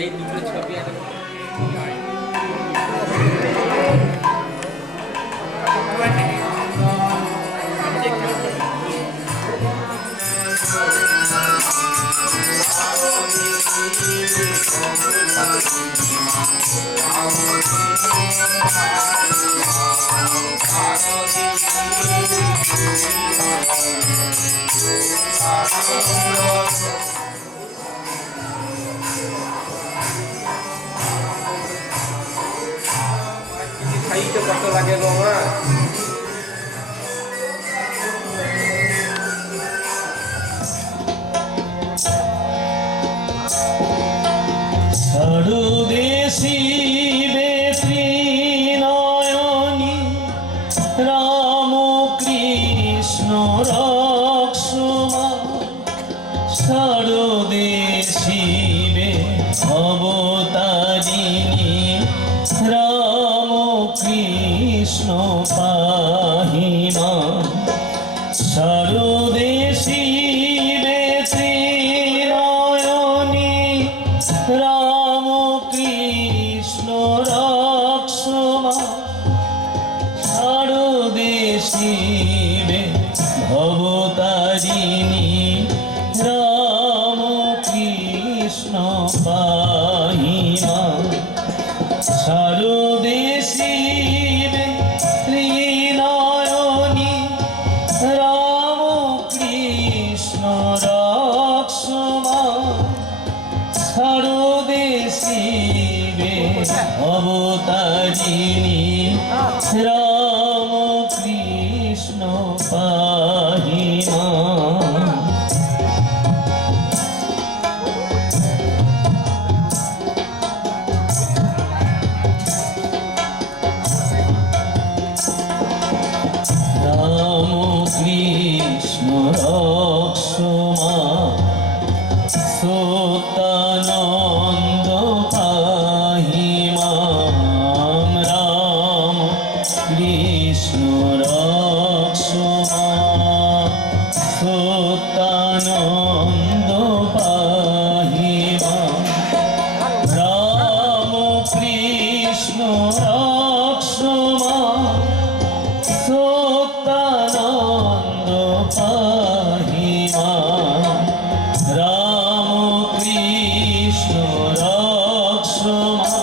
এই দুটো ছবি আছে। খাইতে কত লাগে গো মা? সরদেশি বেত্রিনয়নী রাম কৃষ্ণ রক্ষমা সরদেশি বে অবতারিণী রাম কৃষ্ণ পাহি মা সরদেশি বেত্রিনয়নী রাম কৃষ্ণ রক্ষমা সরদেশি বে ভবতারিণী রাম কৃষ্ণ পাহি মা সরদেশি বে ত্রিনয়নী রাম কৃষ্ণ রক্ষমা সরদেশি বে অবতারিণী রাম কৃষ্ণ পাহি মা রাম কৃষ্ণ রক্ষমা সত্যানন্দ পাহি মাম রাম কৃষ্ণ রক্ষমা সত্যানন্দ পাহি মাম রাম কৃষ্ণ রক্ষমা সত্যানন্দ পাহি মাম রাম কৃষ্ণ রক্ষমা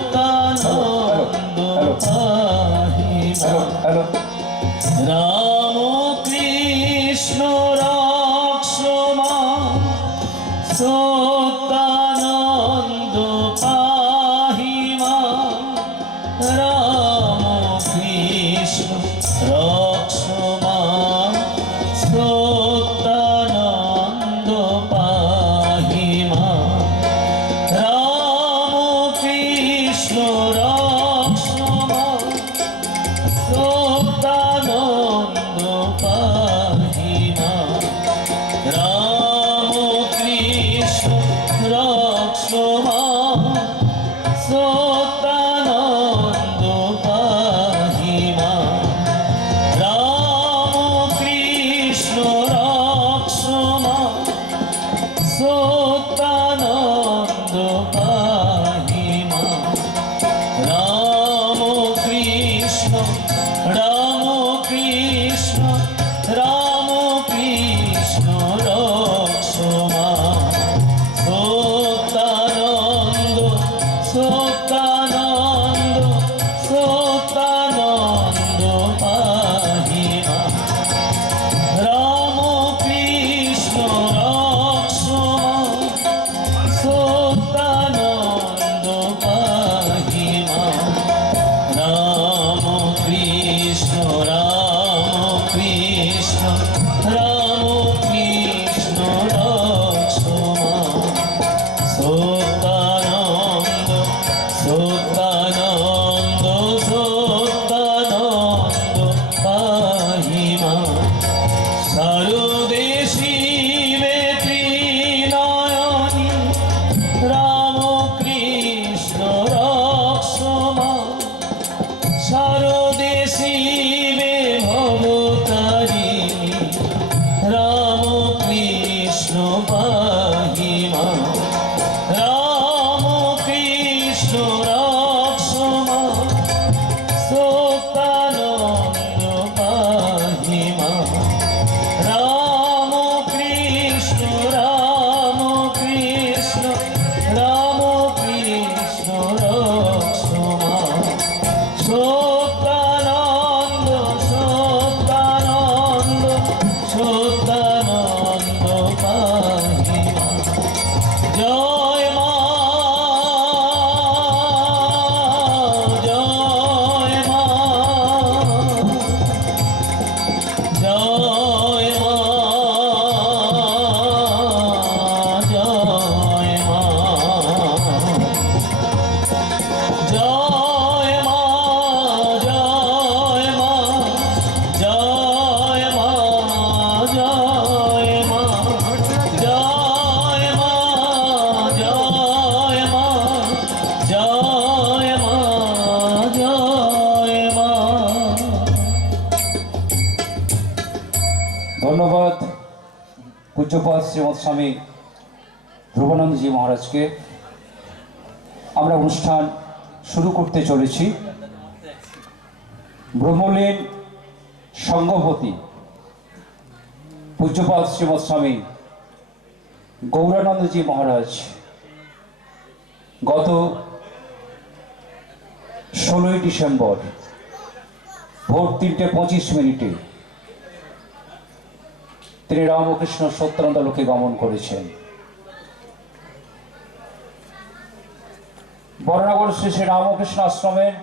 সত্যানন্দ পাহি মাম রাম কৃষ্ণ রক্ষমা সত্যানন্দ পাহি মাম রাম কৃষ্ণ রক্ষমা সত্যানন্দ পাহি মাম রাম কৃষ্ণ রক্ষমা সত্যানন্দ পাহি মাম রাম কৃষ্ণ রক্ষমা সত্যানন্দ পূজ্যপাদ শ্রীমৎ স্বামী ধ্রুবানন্দজি মহারাজকে আমরা অনুষ্ঠান শুরু করতে চলেছি। ব্রহ্মলীন সংঘপতি পূজ্যপাদ শ্রীমৎ স্বামী গৌরানন্দজি মহারাজ গত 16ই ডিসেম্বর ভোর 3:25 তিনি রামকৃষ্ণ সত্যানন্দ লোকে গমন করেছেন। বর্ণাগর শ্রী শ্রী রামকৃষ্ণ আশ্রমের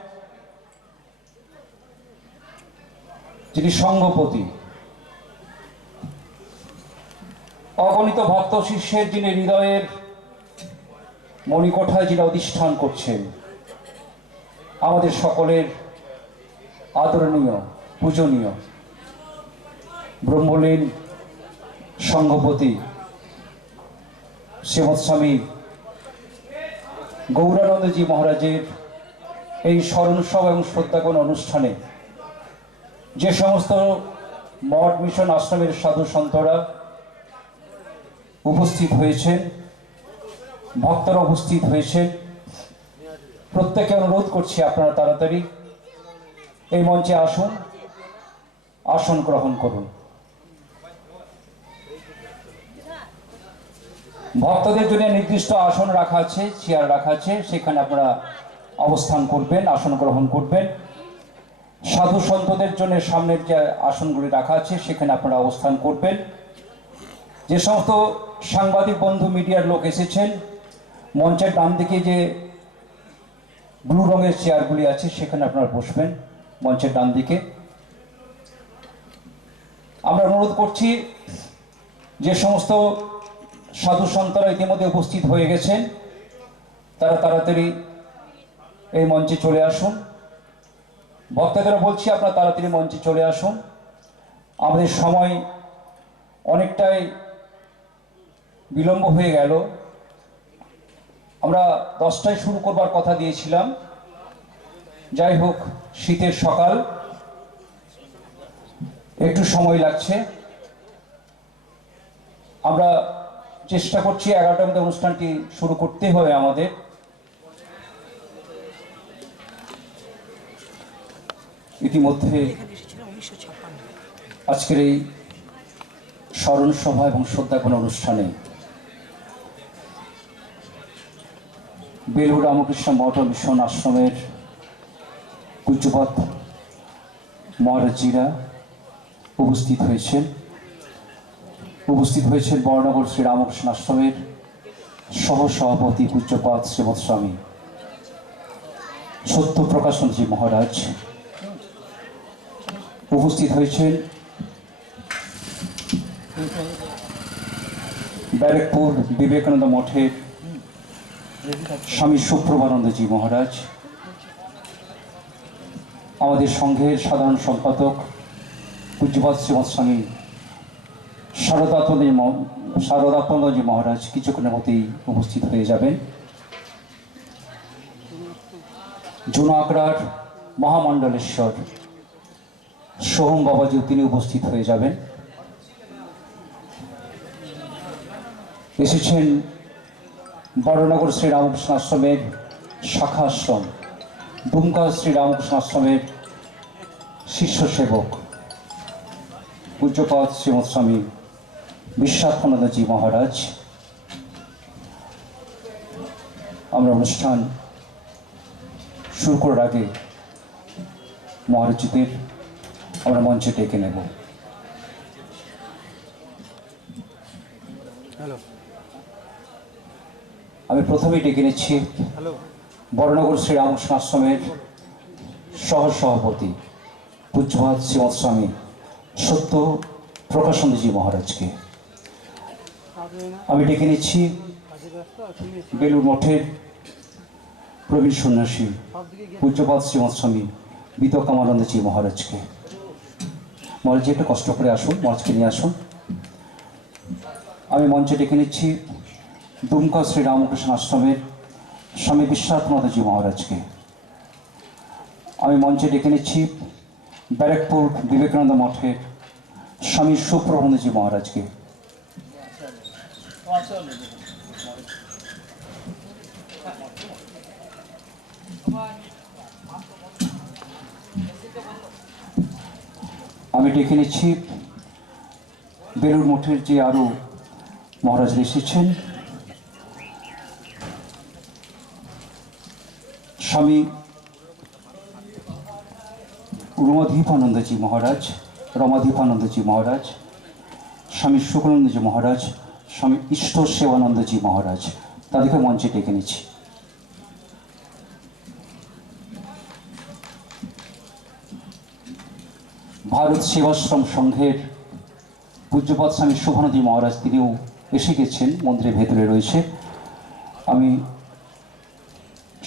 যিনি সংঘপতি, অগণিত ভক্ত শিষ্যের যিনি হৃদয়ের মণিকোঠায় যিনি অধিষ্ঠান করছেন, আমাদের সকলের আদরণীয় পূজনীয় ব্রহ্মলীন সংঘপতি শ্রীমৎ স্বামী গৌরানন্দজি মহারাজের এই স্মরণ সভা এবং শ্রদ্ধাগণ অনুষ্ঠানে যে সমস্ত মঠ মিশন আশ্রমের সাধু সন্তরা উপস্থিত হয়েছেন, ভক্তরা উপস্থিত হয়েছেন, প্রত্যেকে অনুরোধ করছি আপনারা তাড়াতাড়ি এই মঞ্চে আসুন, আসন গ্রহণ করুন। ভক্তদের জন্য নির্দিষ্ট আসন রাখা আছে, চেয়ার রাখা আছে, সেখানে আপনারা অবস্থান করবেন, আসন গ্রহণ করবেন। সাধু সন্তদের জন্য সামনের যে আসনগুলি রাখা আছে সেখানে আপনারা অবস্থান করবেন। যে সমস্ত সাংবাদিক বন্ধু মিডিয়ার লোক এসেছেন, মঞ্চের ডান দিকে যে ব্লু রঙের চেয়ারগুলি আছে সেখানে আপনারা বসবেন, মঞ্চের ডান দিকে। আমরা অনুরোধ করছি যে সমস্ত সাধু সন্তরা ইতিমধ্যে উপস্থিত হয়ে গেছেন তারা তাড়াতাড়ি এই মঞ্চে চলে আসুন। ভক্তদের বলছি আপনারা তাড়াতাড়ি মঞ্চে চলে আসুন। আমাদের সময় অনেকটাই বিলম্ব হয়ে গেল। আমরা 10টায় শুরু করবার কথা দিয়েছিলাম। যাই হোক, শীতের সকাল, একটু সময় লাগছে। আমরা চেষ্টা করছি 11টার মধ্যে অনুষ্ঠানটি শুরু করতে হবে আমাদের। ইতিমধ্যে আজকের এই স্মরণ সভা এবং শ্রদ্ধাপন অনুষ্ঠানে বেলুড় রামকৃষ্ণ মঠ ও মিশন আশ্রমের পূজ্যপাদ মহারাজজিরা উপস্থিত হয়েছেন। বর্ণনগর শ্রী রামকৃষ্ণ আশ্রমের সহ সভাপতি পূজ্যপাদ শ্রীমৎ স্বামী সত্যপ্রকাশনজি মহারাজ উপস্থিত হয়েছেন। ব্যারেকপুর বিবেকানন্দ মঠের স্বামী সুপ্রভানন্দজি মহারাজ, আমাদের সংঘের সাধারণ সম্পাদক পূজ্যপাদ শ্রীমৎ স্বামী শারদাত্মজি মহারাজ কিছুক্ষণের মধ্যেই উপস্থিত হয়ে যাবেন। জুনাগড়ার মহামণ্ডলেশ্বর সোহম বাবাজি তিনি উপস্থিত হয়ে যাবেন। এসেছেন বড়নগর শ্রী রামকৃষ্ণ আশ্রমের শাখা আশ্রম দুমকা শ্রী রামকৃষ্ণ আশ্রমের শিষ্য সেবক পূজ্যপাদ শ্রীমৎ স্বামী বিশ্বাত্মানন্দজি মহারাজ। আমরা অনুষ্ঠান শুরু করার আগে মহারাজজিদের আমরা মঞ্চে ডেকে নেব। আমি প্রথমেই ডেকে নিচ্ছি বড়নগর শ্রী রামকৃষ্ণ আশ্রমের সহ সভাপতি পূজ্যপাদ শ্রীমৎ স্বামী সত্য প্রকাশনজি মহারাজকে। আমি ডেকে নিচ্ছি বেলুড় মঠের প্রবীণ সন্ন্যাসী পূজ্যপাদ শ্রীমৎ স্বামী বিতকামানন্দজি মহারাজকে। মহারাজজি একটু কষ্ট করে আসুন, মহারাজকে নিয়ে আসুন। আমি মঞ্চে ডেকে নিচ্ছি দুমকা শ্রী রামকৃষ্ণ আশ্রমের স্বামী বিশ্বাত্মানন্দজি মহারাজকে। আমি মঞ্চে ডেকে নিচ্ছি ব্যারেকপুর বিবেকানন্দ মঠের স্বামী সুপ্রভানন্দজি মহারাজকে। আমি ডেকে নিচ্ছি বেলুর মঠের যে আরো মহারাজ এসেছেন। স্বামী রমাধীপানন্দজি মহারাজ, স্বামী শুক্লানন্দজি মহারাজ, স্বামী ইষ্ট সেবানন্দজি মহারাজ, তাদেরকে মঞ্চে ডেকে নিচ্ছি। ভারত সেবাশ্রম সংঘের পূজ্যপাদ স্বামী শুভানন্দজি মহারাজ তিনিও এসে গেছেন, মন্দিরের ভেতরে রয়েছে। আমি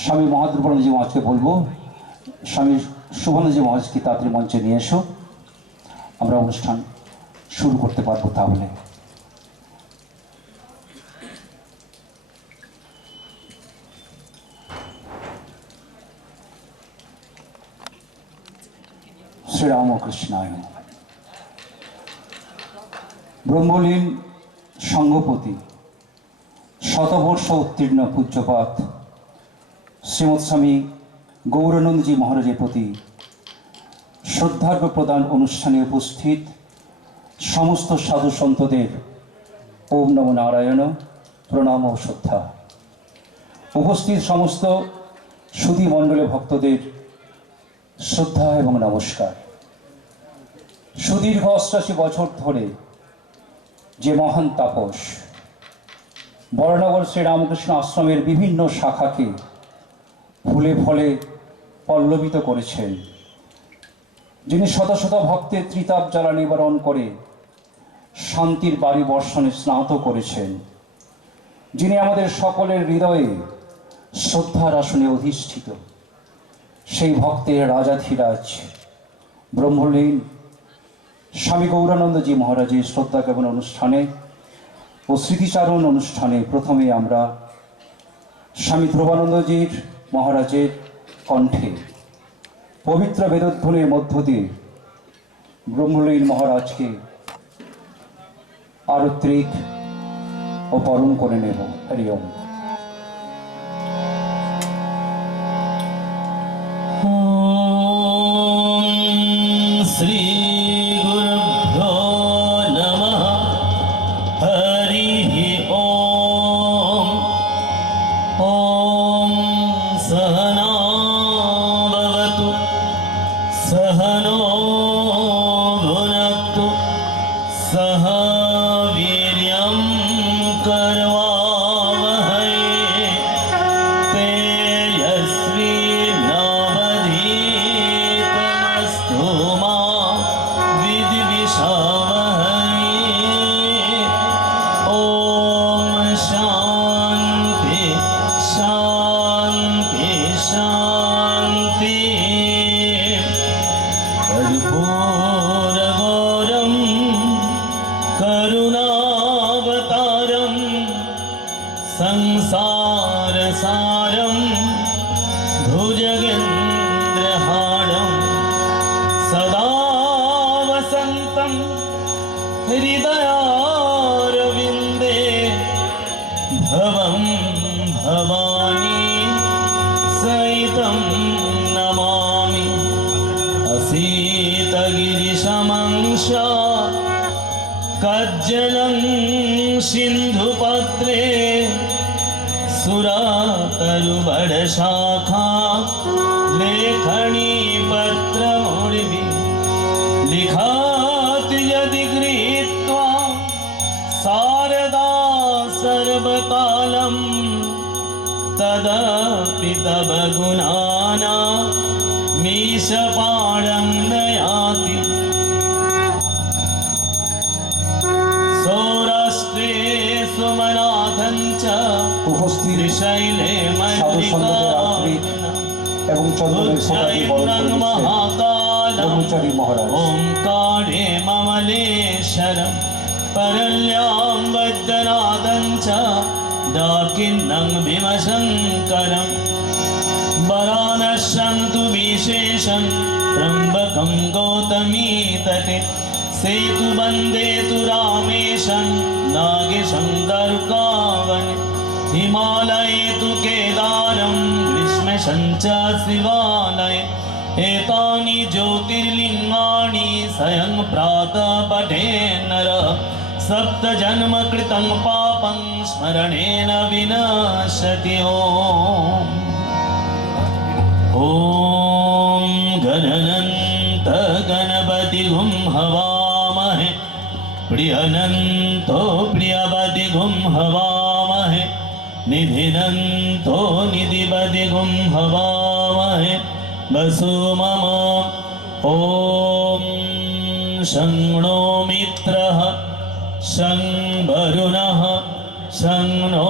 স্বামী মহাদ্রুপানন্দজি মহারাজকে বলবো, স্বামী শুভানন্দজি মহারাজকে তাড়াতাড়ি মঞ্চে নিয়ে এসো, আমরা অনুষ্ঠান শুরু করতে পারবো। তাহলে শ্রীরামকৃষ্ণায়। ব্রহ্মলীন সংঘপতি শতবর্ষ উত্তীর্ণ পূজ্যপাত শ্রীমৎ স্বামী গৌরানন্দজি মহারাজের প্রতি শ্রদ্ধার্ঘ্য প্রদান অনুষ্ঠানে উপস্থিত সমস্ত সাধু সন্তদের ওম নমো নারায়ণ, প্রণাম ও শ্রদ্ধা। উপস্থিত সমস্ত সুধী মণ্ডলে ভক্তদের শ্রদ্ধা এবং নমস্কার। সুদীর্ঘ ৮৮ বছর ধরে যে মহান তাপস বরানগর শ্রীরামকৃষ্ণ আশ্রমের বিভিন্ন শাখাকে ফুলে ফলে পল্লবিত করেছেন, যিনি শত শত ভক্তের ত্রিতাপ জ্বালা নিবারণ করে শান্তির বাড়ি বর্ষণে স্নাত করেছেন, যিনি আমাদের সকলের হৃদয়ে শ্রদ্ধার আসনে অধিষ্ঠিত, সেই ভক্তের রাজাধিরাজ ব্রহ্মলীন স্বামী গৌরানন্দজি মহারাজের শ্রদ্ধা জ্ঞাপন অনুষ্ঠানে ও স্মৃতিচারণ অনুষ্ঠানে প্রথমে আমরা স্বামী ধ্রুবানন্দজির মহারাজের কণ্ঠে পবিত্র বেদধ্বনির মধ্য দিয়ে ব্রহ্মলীন মহারাজকে আরত্রিক ও বরণ করে নেব। হরি ওম। শ্রী গুরুভ্যো নমঃ। হরি ওম। ওম সহনা ভবতু সহনো ভুনক্তু সহ বীর্যং করবাবহৈ তেজস্বী নবধীতমস্তু মা বিদ্বিষাবহৈ। ওম শান্তি শান্তি শান্তি। कर्पूरगौरं करुणावतारं संसारसारं भुजगेन्द्रहारं सदा वसन्तं हृदयारविन्दे भवं भवानी सहितं नमामि। असीतगिरिशमंश कज्जलं सिन्धुपत्रे सुरातरुवरशाखा लेखनी पत्रमुर्वि लिखात् यदि गृहीत्वा शारदा सर्वकालं तदपि तव गुणाना मीशपाणं नयाति। सौराष्ट्रे सुमनाथं च উপস্থিত त्रिशैले সাধু সন্তদের আত্রিক এবং চন্দ্রের ফোঁটাটি বরণ করে उज्जैनं নিচ্ছেন महाकालं ব্রহ্মচারী মহারাজ। ओंकारे ममलेश्वरं परल्यां वैद्यनाथं च डाकिन्नं भीमशङ्करं वरानश्यं तु विशेषं त्र्यम्बकं गौतमी तटे सेतुबन्धे तु रामेशं नागेशङ्करुकावन हिमालये तु केदारं ग्रीष्मेशं च शिवालये एतानि ज्योतिर्लिङ्गानि स्वयं प्रातः पठे नरः सप्तजन्मकृतं पापं स्मरणेन विनश्यति ॐ गणनन्त गणपतिगुं हवामहे प्रियनन्तो प्रियपतिगुं हवामहे निधिनन्तो निधिपतिगुं हवामहे वसु मम ॐ शं नो मित्रः शं वरुणः शं नो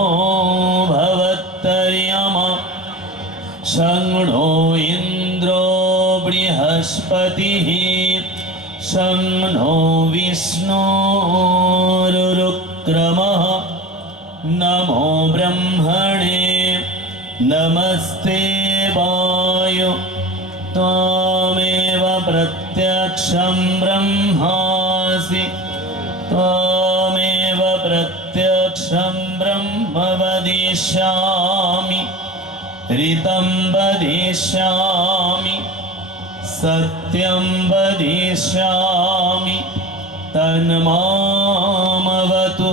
भवत्तर्यमा शं नो इन्द्रो बृहस्पतिः शं नो विष्णुरुक्रमः नमो ब्रह्मणे नमस्ते वायु त्वमेव प्रत्यक्षं ब्रह्मासि त्वमेव प्रत्यक्षं ब्रह्म वदिष्यामि ऋतं वदिष्यामि सत्यं वदिष्यामि तन्मामवतु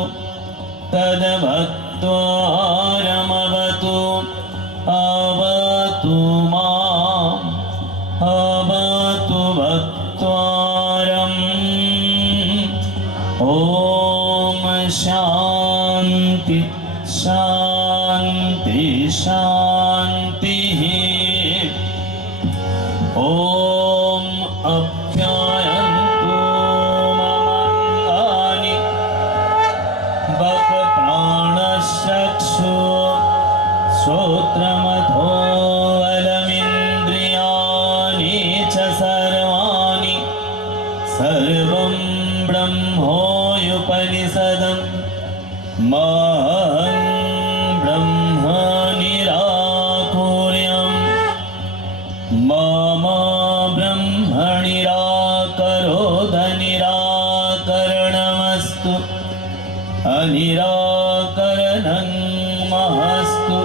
तद्भक्त्वारमवतु अवतु माम् अवतु भक्त्वारम् ॐ शान्ति शान्ति शान्तिः ॐ अप्यायन्तु ममाङ्गानि बकप्राणश्चक्षु श्रोत्रमथो बलमिन्द्रियाणि च सर्वाणि सर्वं ब्रह्मोपनिषदं महं ब्रह्म निराकुर्यम् मम ब्रह्म निराकरोद निराकरणमस्तु अनिराकरणं महस्तु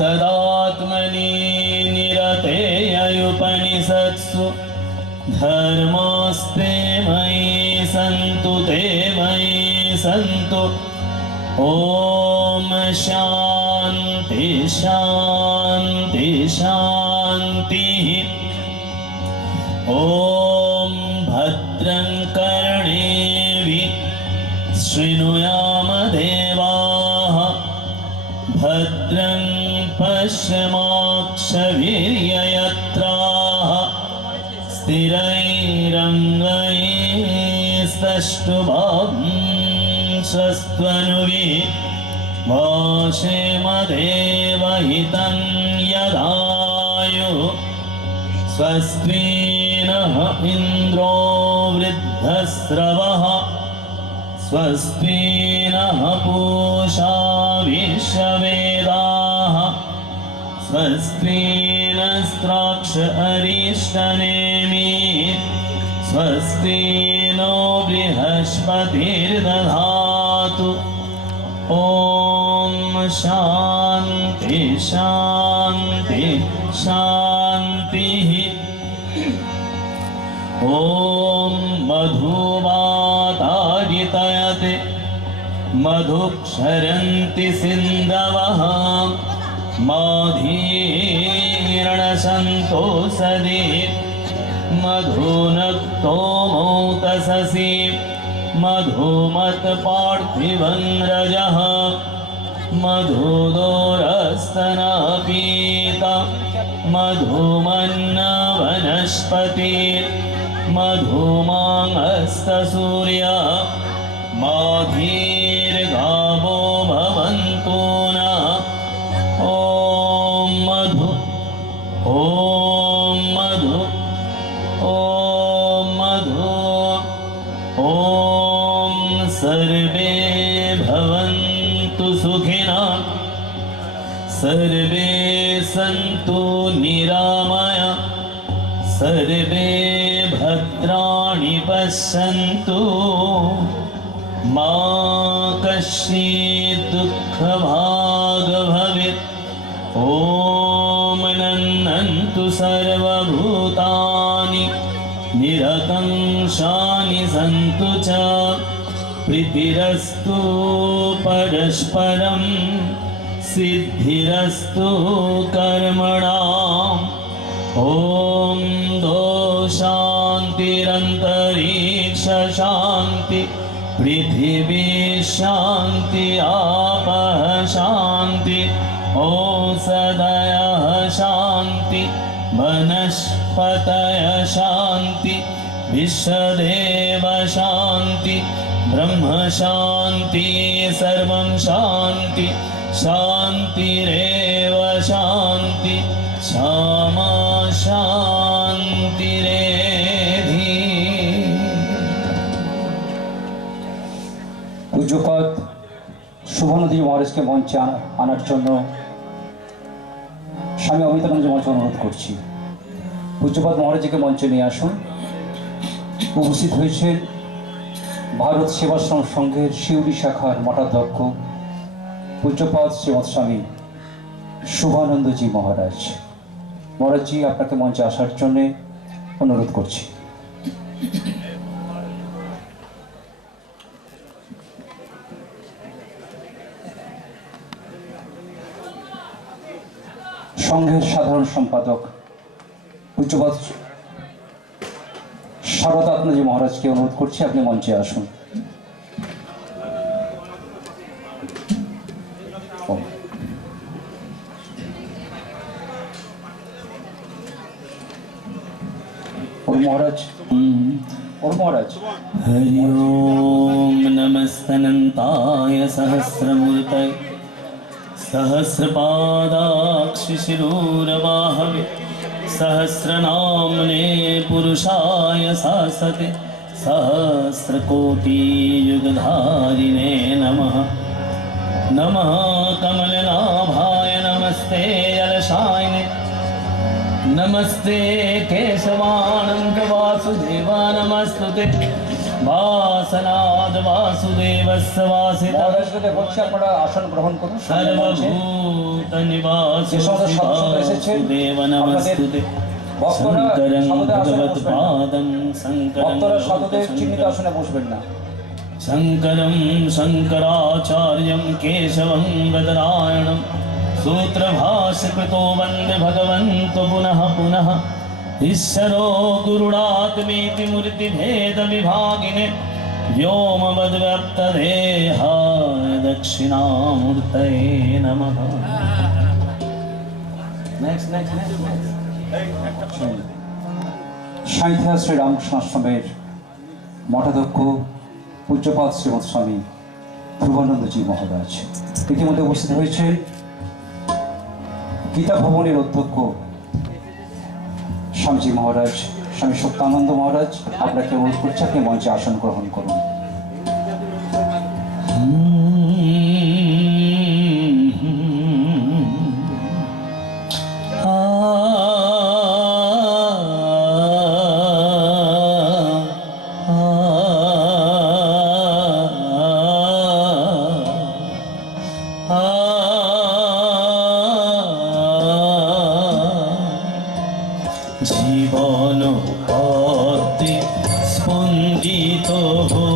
तदात्मनि निरतेयुपनिषत्सु धर्मस्ते मयि सन्तु ते मयि सन्तु ॐ शान्ति शान्ति शान्तिः ॐ भद्रं कर्णेभिः शृणुयाम देवाः भद्रं पश्यमाक्षभिर्यजत्राः स्थिरैरङ्गैस्तष्टुभंशस्त्वनुभिः वाशेमदेवहितं यदायुः स्वस्ति नः इन्द्रो वृद्धस्रवः स्वस्ति नः पूषा विश्ववेदाः स्वस्ति नस्त्राक्ष अरिष्टनेमि स्वस्ति नो बृहस्पतिर्दधातु ॐ शान्ति शान्ति शान्तिः ॐ मधुवातारितयते मधुक्षरन्ति सिन्धवः माधीर्णसन्तोषदे मधुनक्तो मौतससि मधुमत्पार्थिवं रजः मधुदोरस्तनपीता मधुमन्नवनस्पति मधुमाङ्गस्तसूर्य माधीर्गावो भवन्तु नः ॐ मधु ॐ मधु ॐ मधु ॐ सर्वे भवन्तु सुखिनः सर्वे सन्तु निरामया सर्वे भद्राणि सर्वाणि पश्यन्तु मा कश्चित् दुःखभाग् भवेत् ॐ नन्दन्तु सर्वभूतानि निरकंशानि सन्तु च प्रीतिरस्तु परस्परं सिद्धिरस्तु कर्मणाम् ॐ शान्तिरन्तरिक्ष शान्ति पृथिवी शान्ति आपः शान्ति औषधयः शान्ति वनस्पतयः शान्ति विश्वदेव शान्ति ब्रह्म शान्ति सर्वं शान्ति शान्तिरेव शान्ति क्षमा शान्तिरेधि। পূজ্যপাদ শুভনদী মহারাজকে মঞ্চে আনার জন্য স্বামী অমিতানন্দ মঞ্চে অনুরোধ করছি। পূজ্যপাদ মহারাজকে মঞ্চে নিয়ে আসুন। উপস্থিত হয়েছেন ভারত সেবাশ্রম সংঘের শিউরি শাখার মঠাধ্যক্ষ পূজ্যপাদ শ্রীমৎ স্বামী শুভানন্দজি মহারাজ। মহারাজজি, আপনাকে মঞ্চে আসার জন্য অনুরোধ করছি। সংঘের সাধারণ সম্পাদক পূজ্যপাদ শারদাত্মজি মহারাজকে অনুরোধ করছি, আপনি মঞ্চে আসুন। মহারাজ মহারাজ हरि ओम नमस्तनन्ताय सहस्रमूर्तये सहस्रपादाक्षिशिरोरवाहवे सहस्रनाम्ने पुरुषाय शासते सहस्रकोटियुगधारिणे नमः नमः कमलनाभाय नमस्ते यलशायिने नमस्ते केशवानंद वासुदेवा नमस्तुते वासनाद वासुदेवस्य वासिता মহারাজকে বলছি আপনারা আসন গ্রহণ করুন। सर्वभूत निवासि वासुदेव नमस्तुते शंकरं भगवत्पादं शंकरं ভক্তরা সাধুদের চিহ্নিত আসনে বসবেন না। शंकरं शंकराचार्यं केशवं गदनारायणं सूत्रभाष्यकृतो वन्दे भगवन्तो पुनः पुनः ईश्वरो गुरुडात्मेति मूर्तिभेदविभागिने व्योमवद्व्याप्तदेहाय दक्षिणामूर्तये नमः। नेक्स्ट সাঁইথিয়া শ্রী রামকৃষ্ণ আশ্রমের মঠাধ্যক্ষ পূজ্যপাদ শ্রীমৎ স্বামী ধ্রুবানন্দজি মহারাজ ইতিমধ্যে উপস্থিত হয়েছে। গীতা ভবনের অধ্যক্ষ স্বামীজি মহারাজ, স্বামী সত্যানন্দ মহারাজ, আপনাকে অনুরোধ করছি আপনি মঞ্চে আসন গ্রহণ করুন। জীবন পথে স্পন্দিত হো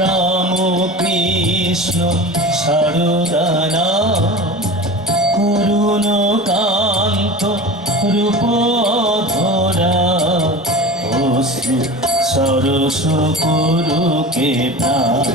রাম কৃষ্ণ সারদানা করুণ কান্ত রূপ ধরা অশ্রু সরস করুকে প্রাণ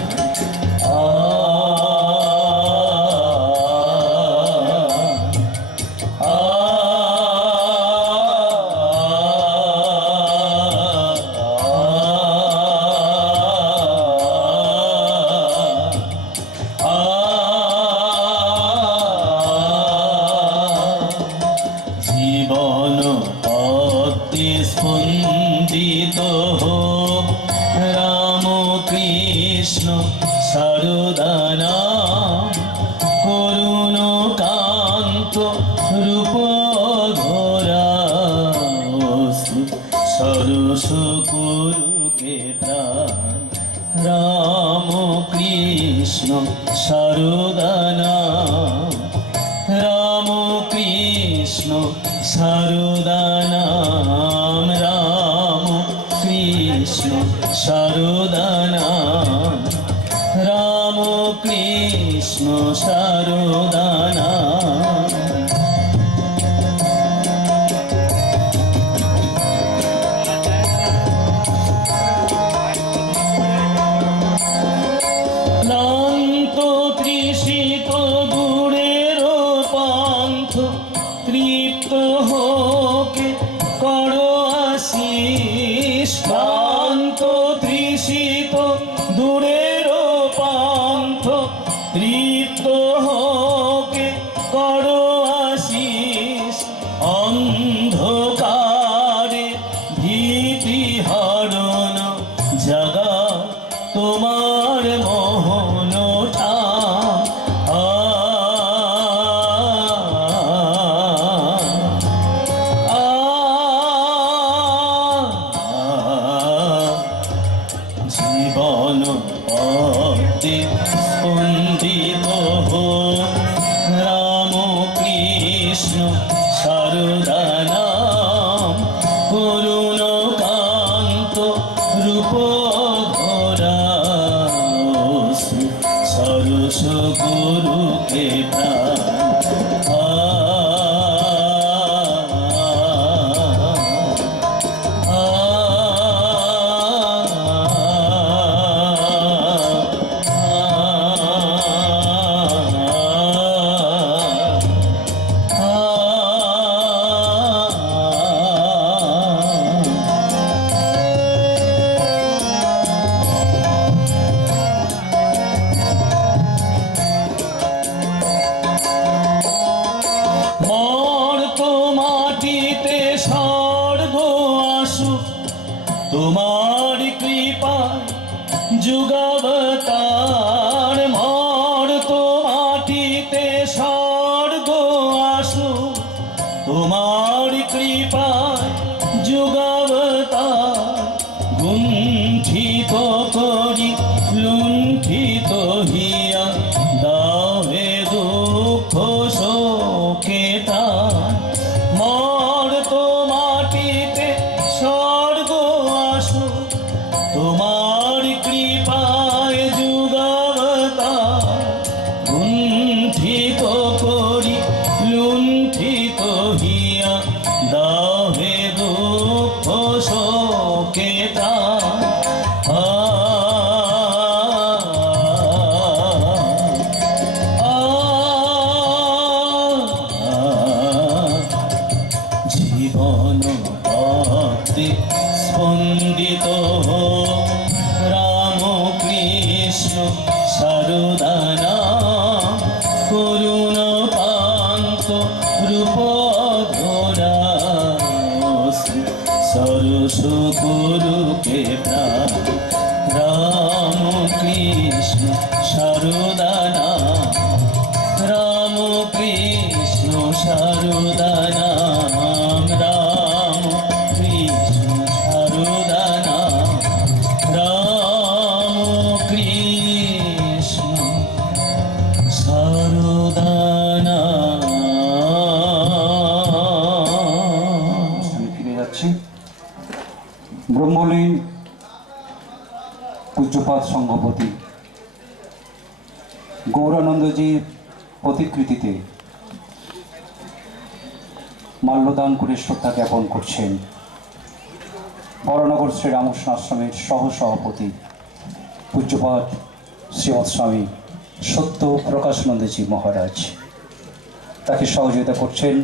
জীবন পথে স্পন্দিত হোক রাম কৃষ্ণ সারদানা করুণ কান্ত রূপ ধরা সরস করু প্রাণ রাম কৃষ্ণ সারদানাম রাম কৃষ্ণ সারদানাম রাম কৃষ্ণ সারদানাম রাম কৃষ্ণ সারদানাম ক্লান্ত তৃষিত দূরের পন্থ তৃপ্ত হোকে করো আশিস ক্লান্ত তৃষিত দূরের পন্থ তৃপ্ত হোকে করো আশিস অন্ধকারে ভীতি হরণ জাগা তোমার মোহন জীবন পথে স্পন্দিত রাম কৃষ্ণ সারদানাম করুণ কান্ত রূপ ধরা সরস গুরুকে প্রাণ মর্ত মাটিতে স্বর্গ আসুক তোমার কৃপা যুগাবতার মর্ত মাটিতে স্বর্গ আসুক তোমার কৃপা যুগাবতার গুণ্ঠিত করি লুণ্ঠিত হিয়া দাহে দুঃখ শোকেতা মর্ত মাটিতে স্বর্গ আসো তোমার কৃপায় যুগাবতার গুণ্ঠিত করি লুণ্ঠিত হিয়া দাহে দুঃখ শোকেতা জীবন ভক্তি স্পন্দিত রাম কৃষ্ণ সারদানাম করুণ কান্ত রূপ ধরা সরস গুরুকে প্রাণ রাম কৃষ্ণ সারদানাম রাম কৃষ্ণ সারদানাম রাম কৃষ্ণ সারদানাম রাম কৃষ্ণ সারদানাম আমি ফিরে যাচ্ছি ব্রহ্মলীন পূজ্যপাদ সংঘপতি গৌরানন্দজির প্রতিকৃতিতে মাল্যদান করে শ্রদ্ধা জ্ঞাপন করছেন বরানগর শ্রীরামকৃষ্ণ আশ্রমের সহসভাপতি পূজ্যপাদ শ্রীমৎ স্বামী সত্য প্রকাশানন্দজি মহারাজ। তাকে সহযোগিতা করছেন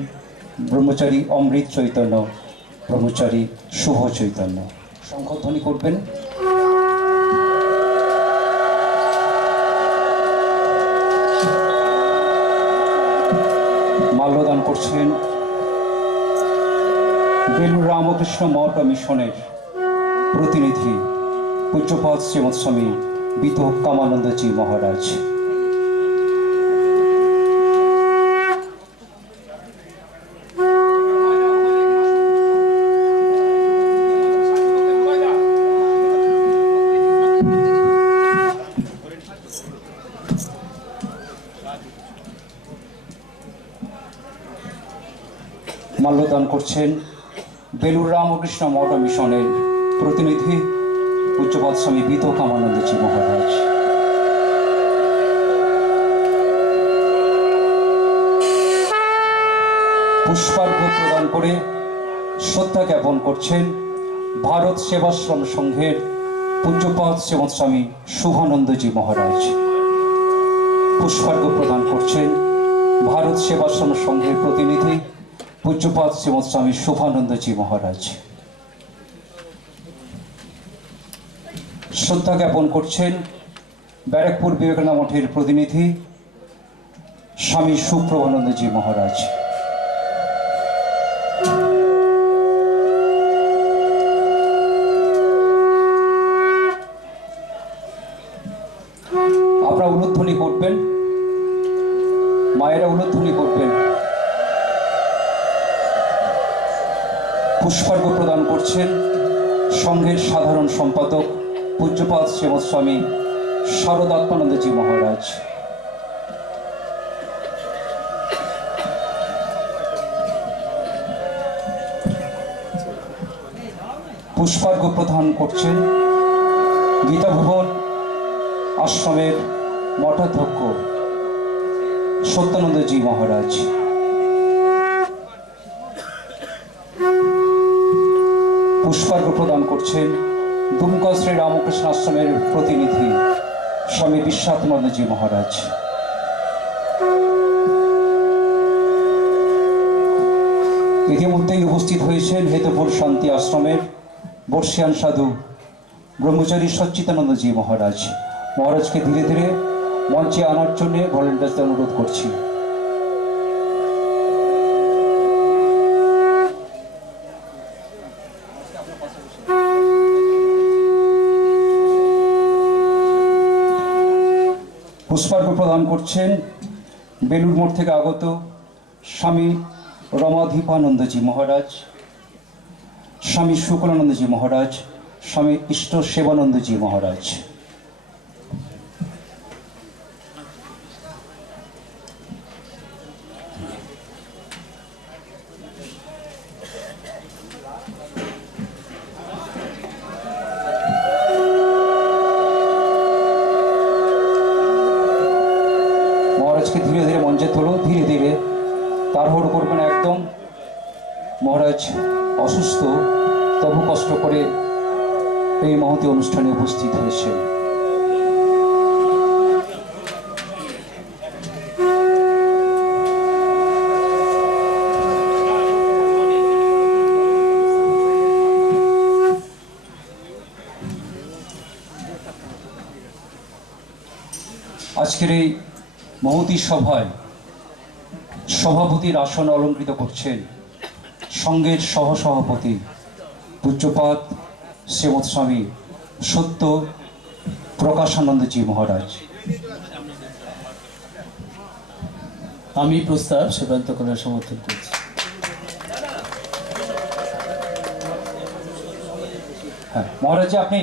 ব্রহ্মচারী অমৃত চৈতন্য, ব্রহ্মচারী শুভ চৈতন্য। শঙ্খধ্বনি করবেন। মাল্যদান করছেন বেলুর রামকৃষ্ণ মঠ ও মিশনের প্রতিনিধি পূজ্যপাদ শ্রীমৎ স্বামী বিত কামানন্দজি মহারাজ। করছেন বেলুর রামকৃষ্ণ মঠ মিশনের প্রতিনিধি পূজ্যপাদ স্বামী বিতোকামানন্দজি মহারাজ। পুষ্পার্ঘ্য প্রদান করে শ্রদ্ধা জ্ঞাপন করছেন ভারত সেবাশ্রম সংঘের পূজ্যপাদ শ্রীমৎ স্বামী শুভানন্দজি মহারাজ। পুষ্পার্ঘ্য প্রদান করছেন ভারত সেবাশ্রম সংঘের প্রতিনিধি পূজ্যপাদ শ্রীমৎ স্বামী শুভানন্দজি মহারাজ। শ্রদ্ধা জ্ঞাপন করছেন ব্যারাকপুর বিবেকানন্দ মঠের প্রতিনিধি স্বামী সুপ্রভানন্দজি মহারাজ। আপনারা উলুধ্বনি করবেন, মায়েরা উলুধ্বনি করবেন। পুষ্পার্ঘ্য প্রদান করছেন সংঘের সাধারণ সম্পাদক পূজ্যপাদ শ্রীমৎ স্বামী শারদাত্মানন্দজি মহারাজ। পুষ্পার্ঘ্য প্রদান করছেন গীতাভুবন আশ্রমের মঠাধ্যক্ষ সত্যানন্দজি মহারাজ। পুষ্পার্ঘ্য প্রদান করছেন দুমকা শ্রী রামকৃষ্ণ আশ্রমের প্রতিনিধি স্বামী বিশ্বাত্মানন্দজি মহারাজ। ইতিমধ্যেই উপস্থিত হয়েছেন হেতপুর শান্তি আশ্রমের বর্ষিয়ান সাধু ব্রহ্মচারী সচ্চিদানন্দজি মহারাজ। মহারাজকে ধীরে ধীরে মঞ্চে আনার জন্য ভলেন্টিয়ার্সদের অনুরোধ করছি। পুষ্পার্ঘ্য প্রদান করছেন বেলুর মঠ থেকে আগত স্বামী রমাধীপানন্দজি মহারাজ, স্বামী শুক্লানন্দজি মহারাজ, স্বামী ইষ্ট সেবানন্দজি মহারাজ। মহারাজকে ধীরে ধীরে মঞ্চে তোলো, ধীরে ধীরে, তাড়াহুড়ো করবেন একদম। মহারাজ অসুস্থ, তবু কষ্ট করে এই মহতী অনুষ্ঠানে উপস্থিত হয়েছেন। আজকের এই মহতী সভায় সভাপতির আসন অলঙ্কৃত করছেন সংঘের সহসভাপতি পূজ্যপাদ শ্রীমৎ স্বামী সত্য প্রকাশানন্দজি মহারাজ। আমি প্রস্তাব সেবান্ত করার সমর্থন করছি। হ্যাঁ মহারাজ, আপনি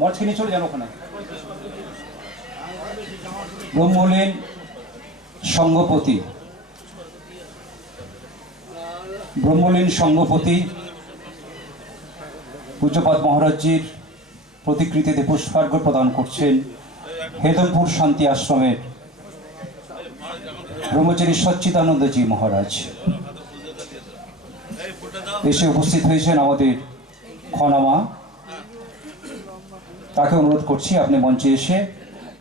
মঞ্চে নিয়ে চলে যান ওখানে। ব্রহ্মলীন সংঘপতি পূজ্যপাদ মহারাজজির প্রতিকৃতিতে পুষ্পার্ঘ্য প্রদান করছেন হেতমপুর শান্তি আশ্রমের ব্রহ্মচারী সচ্চিদানন্দজি মহারাজ। এসে উপস্থিত হয়েছেন আমাদের খনামা, তাকে অনুরোধ করছি আপনি মঞ্চে এসে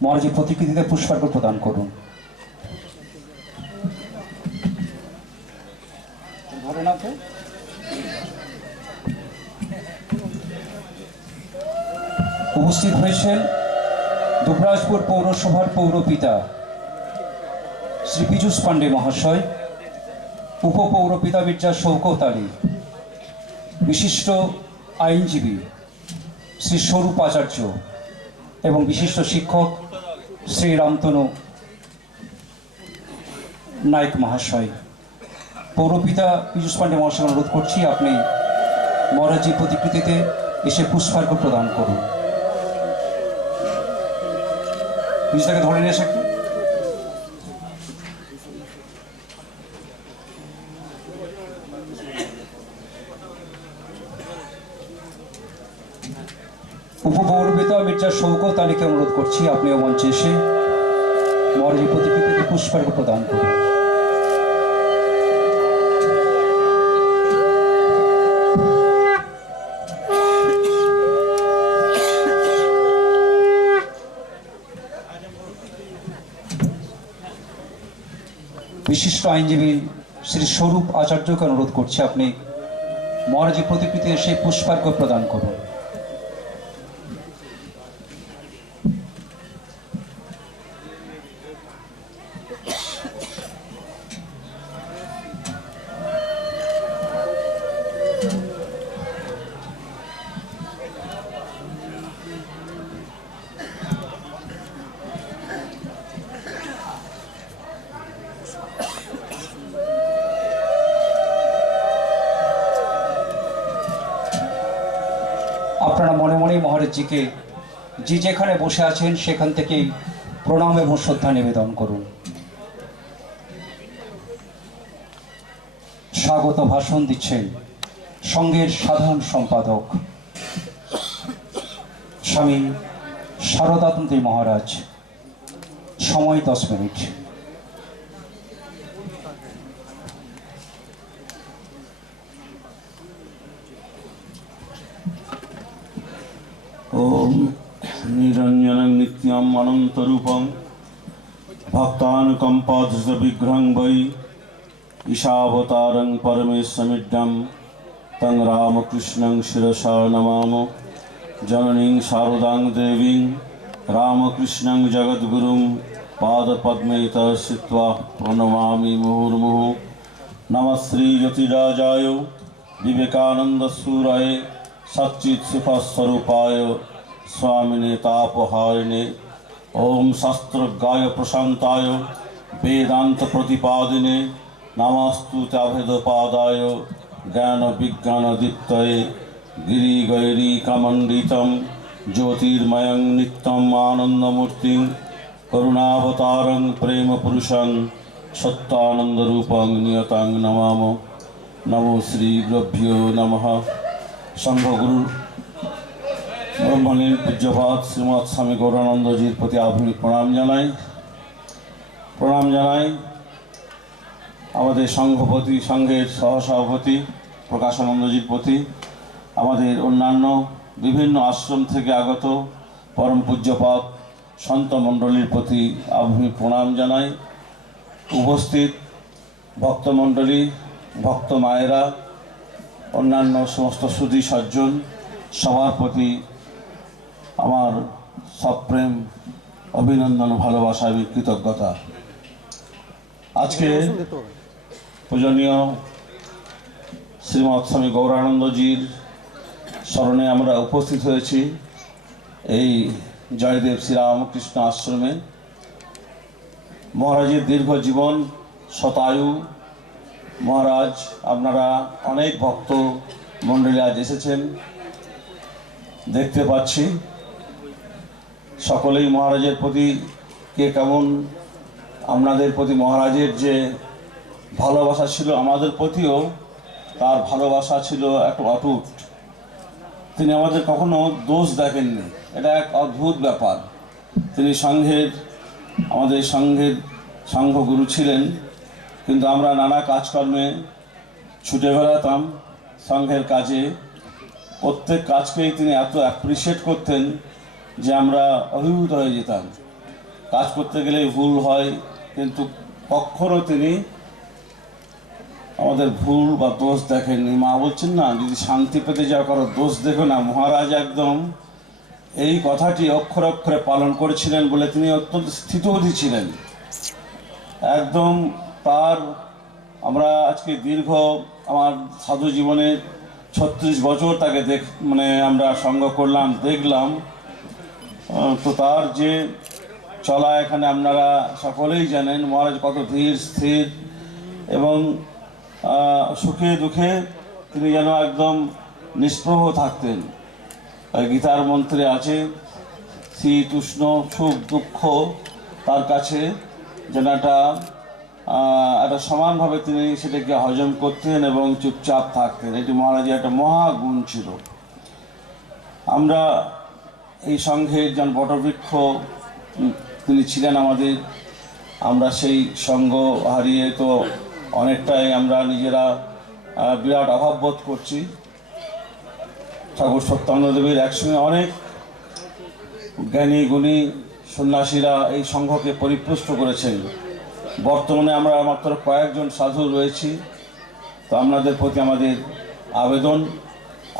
মহারাজের প্রতিকৃতিতে পুষ্পার্ঘ্য প্রদান করুন। উপস্থিত হয়েছেন দুবরাজপুর পৌরসভার পৌরপিতা শ্রী পীযূষ পাণ্ডে মহাশয়, উপপৌরপিতা মির্জা শওকত আলী, বিশিষ্ট আইনজীবী শ্রী স্বরূপ আচার্য এবং বিশিষ্ট শিক্ষক শ্রী রামতনু নায়ক মহাশয়। পৌরপিতা পীযূষ পাণ্ডে মহাশয় অনুরোধ করছি আপনি মহারাজজির প্রতিকৃতিতে এসে পুষ্পার্ঘ্য প্রদান করুন। পীযূষদাকে ধরে নিয়ে এসে একটু। উপগৌরবিত মির্জা শৌকত আলীকে অনুরোধ করছি আপনিও মঞ্চে এসে মহারাজের প্রতিকৃতিতে পুষ্পার্ঘ্য প্রদান করুন। বিশিষ্ট আইনজীবী শ্রী স্বরূপ আচার্যকে অনুরোধ করছি আপনি মহারাজের প্রতিকৃতিতে এসে পুষ্পার্ঘ্য প্রদান করুন। আপনারা মনে মনেই মহারাজজিকে যে যেখানে বসে আছেন সেখান থেকেই প্রণাম এবং শ্রদ্ধা নিবেদন করুন। স্বাগত ভাষণ দিচ্ছেন সংঘের সাধারণ সম্পাদক স্বামী শারদানন্দী মহারাজ। সময় 10 মিনিট। ओम निरंजनं नित्यम् अनन्तरूपं भक्तानुकम्पाधृतविग्रहं वै ईशावतारं परमेश्वरमिड्डं तं रामकृष्णं शिरसा नमामि। जननीं शारदां देवीं रामकृष्णं जगद्गुरुं पादपद्मे तः स्थित्वा प्रणमामि मुहुर्मुहुः। नमः श्रीयतिराजाय विवेकानन्दसूराय सच्चित् सुखस्वरूपाय स्वामिने तापहारिणे ओम शास्त्रज्ञाय प्रशान्ताय वेदांत प्रतिपादिने नमस्तुत्याभेदपादाय ज्ञान विज्ञान दीप्तये गिरिगैरीकमण्डितं ज्योतिर्मयं नित्यम् आनन्दमूर्तिं करुणावतारं प्रेमपुरुषं सत्यानन्दरूपं नियतं नमामि। नमो श्रीगुरुभ्यो नमः। संघगुरु ब्रह्मलीन पूज्यपाद श्रीमद स्वामी गौरानंदजीर प्रति आधुनिक प्रणाम जानाई आमादेर संघपति संघेर सहसभापति प्रकाशानंदजीर प्रति आमादेर अन्यान्य विभिन्न आश्रम थेके आगत परम पूज्यपाद सन्त मंडलीर प्रति आधुनिक प्रणाम जानाई। उपस्थित भक्तमंडली भक्त मायेरा अन्यान्य समस्त सुधी सज्जन सबार प्रति आमार सप्रेम अभिनंदन भालोबासा एवं कृतज्ञता। आज के पूजनीय श्रीमद स्वामी गौरानंदजीर स्मरणे आमरा उपस्थित हয়েছি এই জয়দেব শ্রীরামকৃষ্ণ आश्रमे। महाराजेर दीर्घ जीवन शतायु। महाराज आपनारा अनेक भक्त मंडली आज एसेছেন देखते पाচ্ছি सकलेই महाराजेर प्रति के केमन आपनादेर प्रति महाराजेर जे भालोबासा छिलो आमादेर प्रतिও तार भालोबासा छिलो एक अटूट। তিনি আমাদের কখনো দোষ দেখেননি, এটা এক অদ্ভুত ব্যাপার। তিনি সংঘের আমাদের সংঘের সংঘগুরু ছিলেন, কিন্তু আমরা নানা কাজকর্মে ছুটে বেড়াতাম সংঘের কাজে। প্রত্যেক কাজকেই তিনি এত অ্যাপ্রিশিয়েট করতেন যে আমরা অভিভূত হয়ে যেতাম। কাজ করতে গেলে ভুল হয়, কিন্তু কখনো তিনি আমাদের ভুল বা দোষ দেখেননি। মা বলছেন না, যদি শান্তি পেতে যাও কারো দোষ দেখো না। মহারাজ একদম এই কথাটি অক্ষরে অক্ষরে পালন করেছিলেন বলে তিনি অত্যন্ত স্থিতবতী ছিলেন একদম। তার আমরা আজকে দীর্ঘ আমার সাধু জীবনে 36 বছর তাকে আমরা সঙ্গ করলাম, দেখলাম। তো তার যে চলা এখানে আপনারা সকলেই জানেন। মহারাজ কত ধীর স্থির এবং সুখে দুঃখে তিনি যেন একদম নিষ্প্রভ থাকতেন। গীতার মন্ত্রে আছে শীতউষ্ণ সুখ দুঃখ তার কাছে যেন একটা সমানভাবে তিনি সেটাকে হজম করতেন এবং চুপচাপ থাকতেন। এটি মহারাজের একটা মহাগুণ ছিল। আমরা এই সংঘের একজন বটবৃক্ষ তিনি ছিলেন আমাদের। আমরা সেই সঙ্গ হারিয়ে তো অনেকটাই আমরা নিজেরা বিরাট অভাব বোধ করছি। ঠাকুর সত্যানন্দদেবের একসঙ্গে অনেক জ্ঞানী গুণী সন্ন্যাসীরা এই সংঘকে পরিপুষ্ট করেছেন। বর্তমানে আমরা মাত্র কয়েকজন সাধু রয়েছি। তো আপনাদের প্রতি আমাদের আবেদন,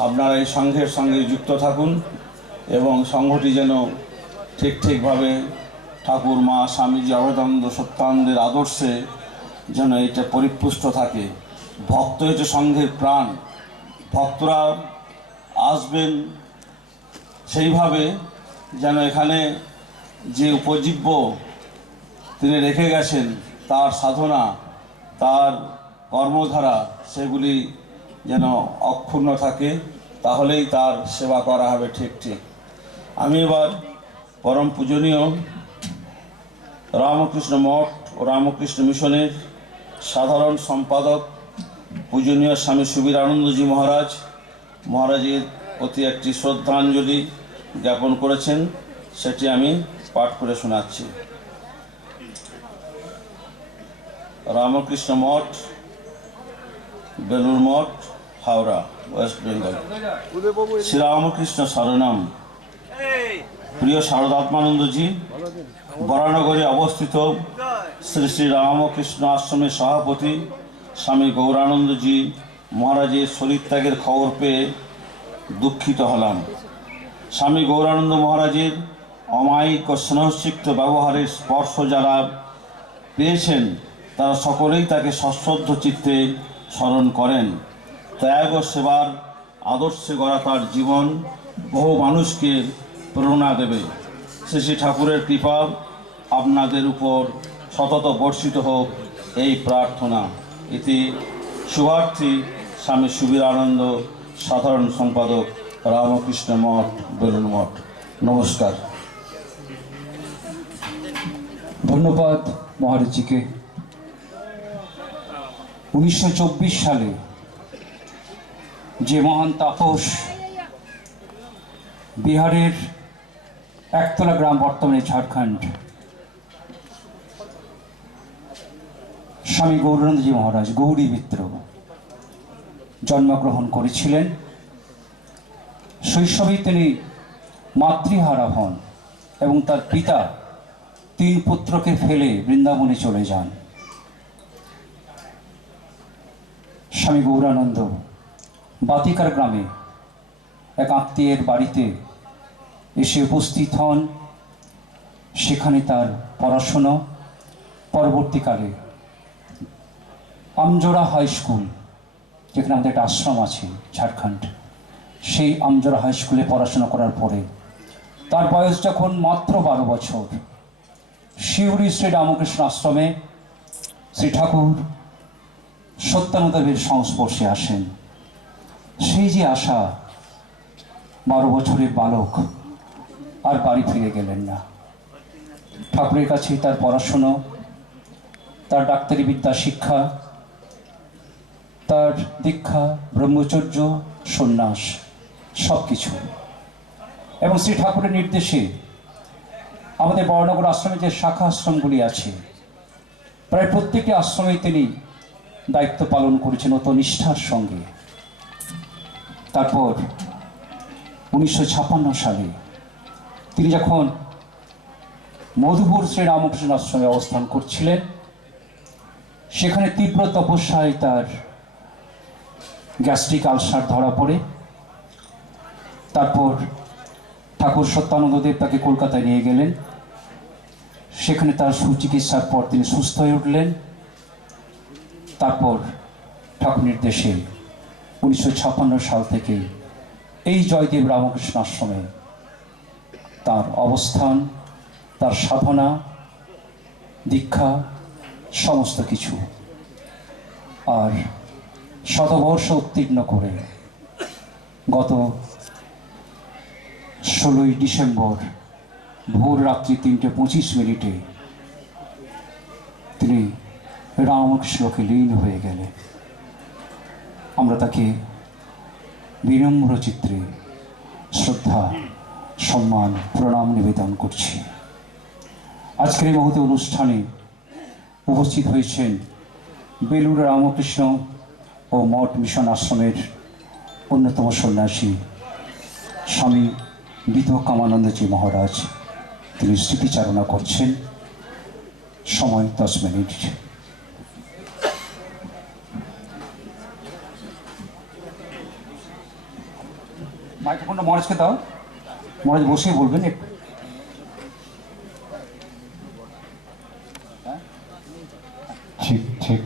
আপনারা এই সংঘের সঙ্গে যুক্ত থাকুন এবং সংঘটি যেন ঠিকভাবে ঠাকুর মা স্বামীজি অভেদানন্দ সত্যানন্দের আদর্শে যেন এটা পরিপুষ্ট থাকে। ভক্ত হচ্ছে সংঘের প্রাণ। ভক্তরা আসবেন সেইভাবে যেন এখানে যে উপজীব্য তিনি রেখে গেছেন, তার সাধনা, তার কর্মধারা, সেগুলি যেন অক্ষুণ্ণ থাকে, তাহলেই তার সেবা করা হবে ঠিক। আমি এবার পরম পূজনীয় রামকৃষ্ণ মঠ ও রামকৃষ্ণ মিশনের সাধারণ সম্পাদক পূজনীয় স্বামী সুবীরানন্দজি মহারাজের প্রতি একটি শ্রদ্ধাঞ্জলি জ্ঞাপন করেছেন, সেটি আমি পাঠ করে শোনাচ্ছি। রামকৃষ্ণ মঠ, বেলুর মঠ, হাওড়া, ওয়েস্ট বেঙ্গল। শ্রীরামকৃষ্ণ শরণম। প্রিয় শারদাত্মানন্দজি, বরানগরে অবস্থিত শ্রী শ্রী রামকৃষ্ণ আশ্রমের সভাপতি স্বামী গৌরানন্দজি মহারাজের শরীরত্যাগের খবর পেয়ে দুঃখিত হলাম। স্বামী গৌরানন্দ মহারাজের অমায়িক ও স্নেহসিক্ত ব্যবহারের স্পর্শ যারা পেয়েছেন, তারা সকলেই তাকে সশ্রদ্ধ চিত্তে স্মরণ করেন। ত্যাগ ও সেবার আদর্শে গড়া তার জীবন বহু মানুষকে প্রেরণা দেবে। শ্রী ঠাকুরের কৃপা আপনাদের উপর সতত বর্ষিত হোক, এই প্রার্থনা। ইতি শুভার্থী স্বামী সুবীরানন্দ, সাধারণ সম্পাদক, রামকৃষ্ণ মঠ, বেলুন মঠ। নমস্কার। ধন্যবাদ মহারাজজিকে। 1924 সালে যে মহান তাপস বিহারের একতলা গ্রাম, বর্তমানে ঝাড়খণ্ড, স্বামী গৌরানন্দজি মহারাজ গৌরী মিত্র জন্মগ্রহণ করেছিলেন। শৈশবেই তিনি মাতৃহারা হন এবং তার পিতা 3 পুত্রকে ফেলে বৃন্দাবনে চলে যান। স্বামী গৌরানন্দ বাতিকার গ্রামে এক আত্মীয়ের বাড়িতে এসে উপস্থিত হন। সেখানে তার পড়াশুনো, পরবর্তীকালে আমজোড়া হাই স্কুল, যেখানে আমাদের একটা আশ্রম আছে ঝাড়খণ্ড, সেই আমজোড়া হাই স্কুলে পড়াশোনা করার পরে তার বয়স যখন মাত্র 12 বছর, শিউরি শ্রী রামকৃষ্ণ আশ্রমে শ্রী ঠাকুর সত্যানন্দদেবের সংস্পর্শে আসেন। সেই যে আশা, 12 বছরের বালক আর বাড়ি ফিরে গেলেন না। ঠাকুরের কাছেই তার পড়াশুনো, তার ডাক্তারি বিদ্যা শিক্ষা, তার দীক্ষা, ব্রহ্মচর্য, সন্ন্যাস, সব কিছু। এবং শ্রী ঠাকুরের নির্দেশে আমাদের বরানগর আশ্রমে যে শাখা আশ্রমগুলি আছে, প্রায় প্রত্যেকটি আশ্রমেই তিনি দায়িত্ব পালন করেছেন অত নিষ্ঠার সঙ্গে। তারপর 1956 সালে তিনি যখন মধুপুর শ্রী রামকৃষ্ণ আশ্রমে অবস্থান করছিলেন, সেখানে তীব্র তপস্যায় তার গ্যাস্ট্রিক আলসার ধরা পড়ে। তারপর ঠাকুর সত্যানন্দদেব তাকে কলকাতায় নিয়ে গেলেন। সেখানে তার সুচিকিৎসার পর তিনি সুস্থ হয়ে উঠলেন। তারপর ঠাকুর নির্দেশে 1956 সাল থেকে এই জয়দেব রামকৃষ্ণ আশ্রমে তার অবস্থান, তার সাধনা, দীক্ষা, সমস্ত কিছু। আর শতবর্ষ উত্তীর্ণ করে গত 16ই ডিসেম্বর ভোর রাত্রি 3:25 তিনি রামকৃষ্ণকে লীন হয়ে গেলেন। আমরা তাকে বিনম্র চিত্রে শ্রদ্ধা সম্মান প্রণাম নিবেদন করছি। আজকের এই মহতি অনুষ্ঠানে উপস্থিত হয়েছেন বেলুড় রামকৃষ্ণ ও মঠ মিশন আশ্রমের অন্যতম সন্ন্যাসী স্বামী বিধকামানন্দজি মহারাজ। তিনি স্মৃতিচারণা করছেন। সময় 10 মিনিট। মাইক্রোফোনটা মহারাজকে দাও, মহারাজ বসে বলবেন একটু। ঠিক ঠিক।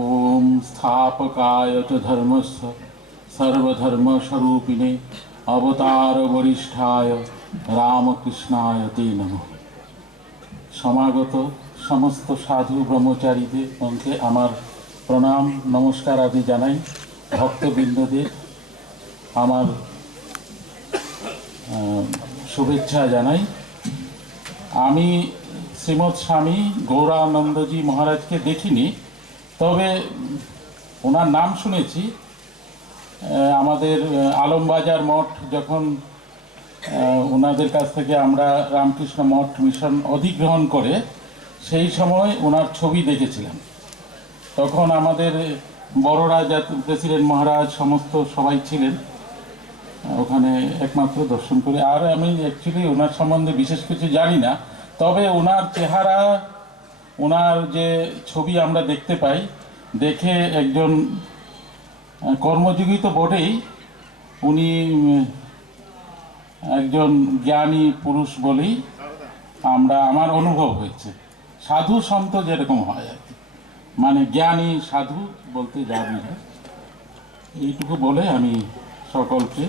ओम स्थापकाय च धर्मस्य सर्वधर्मस्वरूपिणे अवतार वरिष्ठाय रामकृष्णाय ते नमः। সমাগত সমস্ত সাধু ব্রহ্মচারীদের মধ্যে আমার প্রণাম নমস্কার আদি জানাই। ভক্তবৃন্দদের আমার শুভেচ্ছা জানাই। আমি শ্রীমৎ স্বামী গৌরানন্দজি মহারাজকে দেখিনি, তবে ওনার নাম শুনেছি। আমাদের আলমবাজার মঠ যখন ওনাদের কাছ থেকে আমরা রামকৃষ্ণ মঠ মিশন অধিগ্রহণ করে সেই সময় ওনার ছবি দেখেছিলাম। তখন আমাদের বড়রা প্রেসিডেন্ট মহারাজ সমস্ত সবাই ছিলেন ওখানে, একমাত্র দর্শন করে। আর আমি অ্যাকচুয়ালি ওনার সম্বন্ধে বিশেষ কিছু জানি না, তবে ওনার চেহারা, ওনার যে ছবি আমরা দেখতে পাই, দেখে একজন কর্মযোগী তো বটেই, উনি একজন জ্ঞানী পুরুষ বলেই আমার অনুভব হয়েছে। সাধু সন্ত যেরকম হয় আর কি, মানে জ্ঞানী সাধু বলতে যা বোঝায়। এইটুকু বলে আমি সকলকে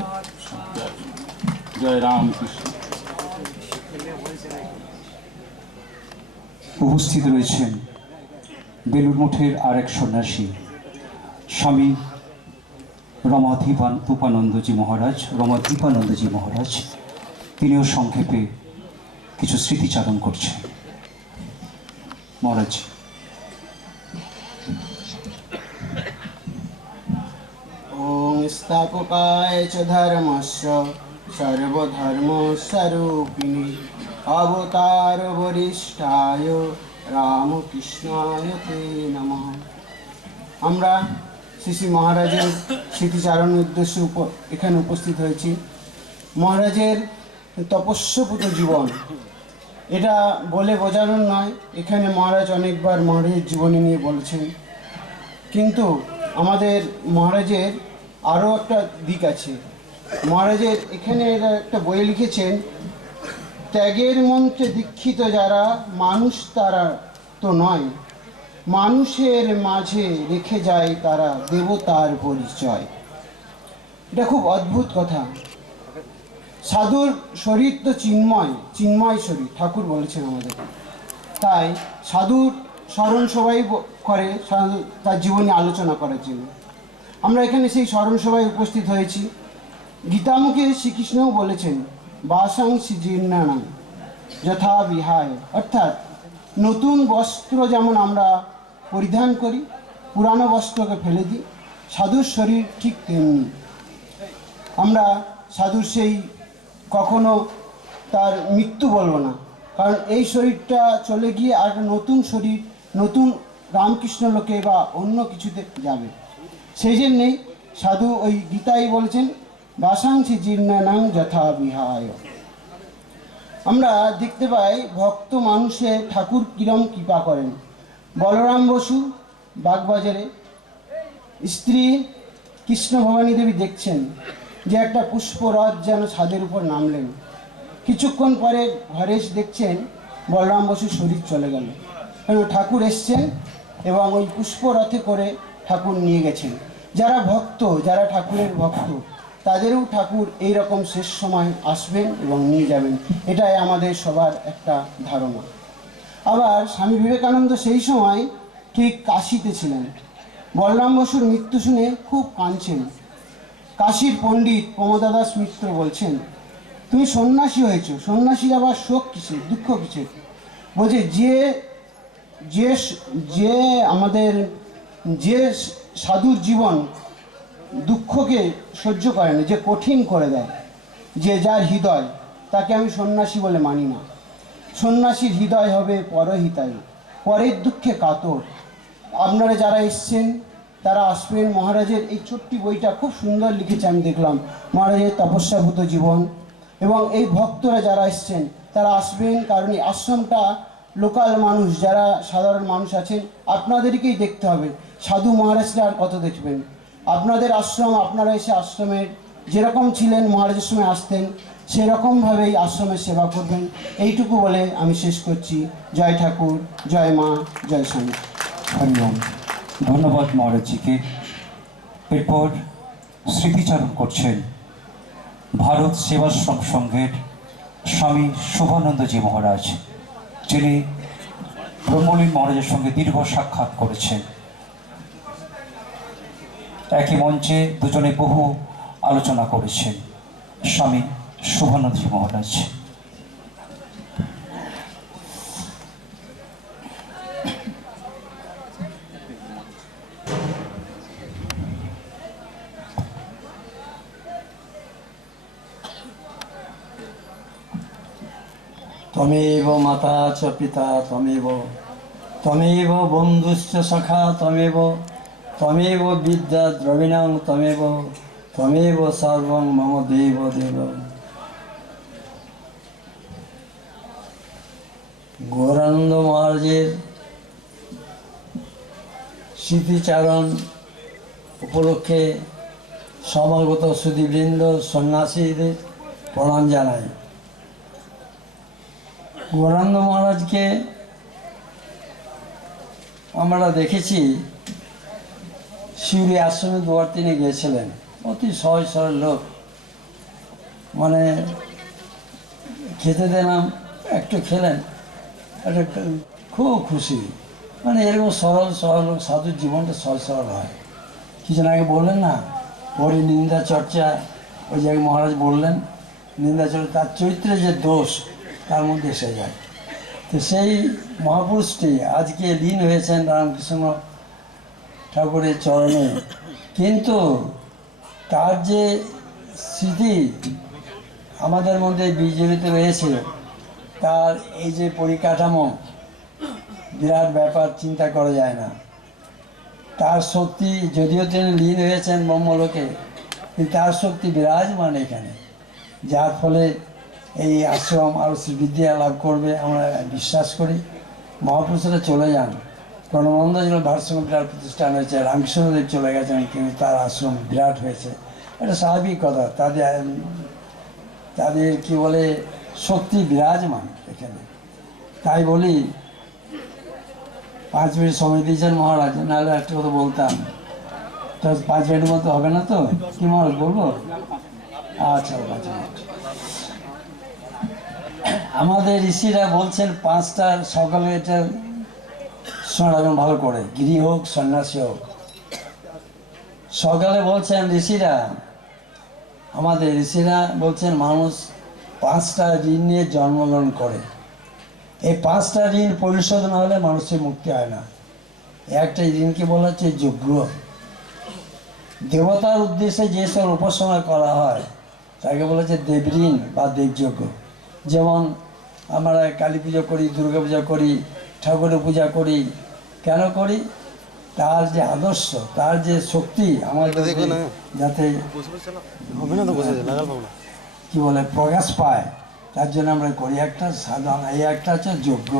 জয় রামকৃষ্ণ। উপস্থিত রয়েছেন বেলুড় মঠের আরেক সন্ন্যাসী স্বামী রমাধীপানন্দজি মহারাজ। তিনিও সংক্ষেপে কিছু স্মৃতিচারণ করছেন। মহারাজ। ওম স্থাপকায় চ ধর্মস্য সর্বধর্মস্বরূপিণী অবতার বরিষ্ঠায় রামকৃষ্ণায় তে নমঃ। আমরা শ্রী মহারাজের স্মৃতিচারণের উদ্দেশ্যে এখানে উপস্থিত হয়েছি। মহারাজের তপস্যপুত জীবন, এটা বলে বোঝানোর নয়। এখানে মহারাজ অনেকবার মহারাজের জীবনী নিয়ে বলেছেন, কিন্তু আমাদের মহারাজের আরও একটা দিক আছে। মহারাজের এখানে একটা বই লিখেছেন, ত্যাগের মন্ত্রে দীক্ষিত যারা মানুষ তারা তো নয়, মানুষের মাঝে রেখে যায় তারা দেবতার পরিচয়। এটা খুব অদ্ভুত কথা। সাধুর শরীর তো চিন্ময় শরীর, ঠাকুর বলেছেন আমাদের। তাই সাধুর স্মরণ সবাই করে তার জীবনী আলোচনা করার জন্য। আমরা এখানে সেই স্মরণ সভায় উপস্থিত হয়েছি। গীতামুখে শ্রীকৃষ্ণও বলেছেন, বাসাংসি জীর্ণানাং যথা বিহায়, অর্থাৎ নতুন বস্ত্র যেমন আমরা পরিধান করি, পুরানো বস্ত্রকে ফেলে দিই, সাধুর শরীর ঠিক তেমনি। আমরা সাধুর সেই কখনো তার মৃত্যু বলবো না, কারণ এই শরীরটা চলে গিয়ে আর নতুন শরীর, নতুন রামকৃষ্ণ লোকে বা অন্য কিছুতে যাবে। সেই জন্যেই সাধু ওই গীতাই বলেছেন, বাসাংসি জীর্ণানাং যথা বিহায়। আমরা দেখতে পাই ভক্ত মানুষে ঠাকুর কিরম কৃপা করেন। বলরাম বসু বাগবাজারে স্ত্রী কৃষ্ণ ভবানী দেবী দেখছেন যে একটা পুষ্পরথ যেন ছাদের উপর নামলেন। কিছুক্ষণ পরে ঘরে এসে দেখছেন বলরাম বসুর শরীর চলে গেল, কারণ ঠাকুর এসছেন এবং ওই পুষ্পরথে করে ঠাকুর নিয়ে গেছেন। যারা ভক্ত, যারা ঠাকুরের ভক্ত, তাদেরও ঠাকুর এই রকম শেষ সময় আসবেন এবং নিয়ে যাবেন, এটাই আমাদের সবার একটা ধারণা। আবার স্বামী বিবেকানন্দ সেই সময় ঠিক কাশীতে ছিলেন। বলরাম বসুর মৃত্যু শুনে খুব কাঁদছেন। কাশীর পণ্ডিত প্রমোদাদাস মিত্র বলছেন তুমি সন্ন্যাসী হয়েছো, সন্ন্যাসী আবার শোক কিসে, দুঃখ কিসে? বলছে যে যে যে আমাদের যে সাধুর জীবন দুঃখকে সহ্য করে না, যে কঠিন করে দেয়, যে যার হৃদয়, তাকে আমি সন্ন্যাসী বলে মানি না। সন্ন্যাসীর হৃদয় হবে পরহিতায়, পরের দুঃখে কাতর। আপনারা যারা এসছেন তারা আসবেন। মহারাজের এই ছোট্ট বইটা খুব সুন্দর লিখেছে, আমি দেখলাম, মহারাজের তপস্যাভূত জীবন। এবং এই ভক্তরা যারা এসছেন তারা আসবেন, কারণ এই আশ্রমটা লোকাল মানুষ, যারা সাধারণ মানুষ আছেন, আপনাদেরকেই দেখতে হবে। সাধু মহারাজরা আর কত দেখবেন? আপনাদের আশ্রম, আপনারা এসে আশ্রমের যেরকম ছিলেন মহারাজের সময় আসতেন সেরকমভাবেই আশ্রমের সেবা করবেন। এইটুকু বলে আমি শেষ করছি। জয় ঠাকুর, জয় মা, জয় স্বামী। হরিওম। ধন্যবাদ মহারাজজিকে। এরপর স্মৃতিচারণ করছেন ভারত সেবাশ্রম সংঘের স্বামী শুভানন্দজি মহারাজ, যিনি ব্রহ্মলীন মহারাজের সঙ্গে দীর্ঘ সাক্ষাৎ করেছেন। একই মঞ্চে দুজনে বহু আলোচনা করেছেন। স্বামী শুভানন্দজি মহারাজ। त्वमेव माता च पिता त्वमेव बन्धुश्च सखा त्वमेव विद्या द्रविणं त्वमेव सर्वं मम देव देव। গৌরানন্দ মহারাজের স্মৃতিচারণ উপলক্ষে সমাগত সুধীবৃন্দ, সন্ন্যাসীদের প্রণাম জানাই। গৌরানন্দ মহারাজকে আমরা দেখেছি শিউরি আশ্রমে দুবার তিনি গিয়েছিলেন। অতি সহজ সরল লোক, মানে খেতে দিলাম, একটু খেলেন, একটা খুব খুশি। মানে এরকম সরল সরল লোক, সাধুর জীবনটা সহজ সরল হয়। কিছুদিন আগে বললেন না, হরি নিন্দা চর্চা, ওই জায়গায় মহারাজ বললেন নিন্দা চর্চা তার চরিত্রে যে দোষ তার মধ্যে এসে যায়। তো সেই মহাপুরুষটি আজকে লীন হয়েছেন রামকৃষ্ণ ঠাকুরের চরণে, কিন্তু তার যে স্মৃতি আমাদের মধ্যে বিজড়িত রয়েছে, তার এই যে পরিকাঠামো, বিরাট ব্যাপার, চিন্তা করা যায় না। তার শক্তি, যদিও তিনি লীন হয়েছেন ব্রহ্মলোকে, কিন্তু তার শক্তি বিরাজমান এখানে, যার ফলে এই আশ্রম আরও বিদ্যা লাভ করবে আমরা বিশ্বাস করি। মহাপুরুষরা চলে যান, প্রণবানন্দ ছিল ভারসাম্য বিরাট প্রতিষ্ঠান হয়েছে, রামকৃষ্ণদেব চলে গেছেন, কিন্তু তার আশ্রম বিরাট হয়েছে। এটা স্বাভাবিক কথা, তাদের কি বলে শক্তি বিরাজমান এখানে। তাই বলি 5 মিনিট সময় দিয়েছেন মহারাজ, নাহলে একটা কথা বলতাম। তো 5 মিনিটের মতো হবে না তো? কি মহারাজ বলবো? আচ্ছা 5 মিনিট। আমাদের ঋষিরা বলছেন 5টা সকালে, এটা শোনা রাখবেন ভালো করে, গৃহী হোক সন্ন্যাসী হোক। সকালে বলছেন ঋষিরা, আমাদের ঋষিরা বলছেন মানুষ 5টা ঋণ নিয়ে জন্মগ্রহণ করে। এই 5টা ঋণ পরিশোধ না হলে মানুষের মুক্তি হয় না। একটা ঋণকে বলা হচ্ছে যজ্ঞ। দেবতার উদ্দেশ্যে যেসব উপাসনা করা হয় তাকে বলা হচ্ছে দেবঋণ বা দেবযজ্ঞ। যেমন আমরা কালী পুজো করি, দুর্গা পূজা করি, ঠাকুরের পূজা করি, কেন করি? তার যে আদর্শ, তার যে শক্তি আমাদের যাতে কি বলে প্রকাশ পায়, তার জন্য আমরা করি। একটা সাধারণ, এই একটা হচ্ছে যজ্ঞ,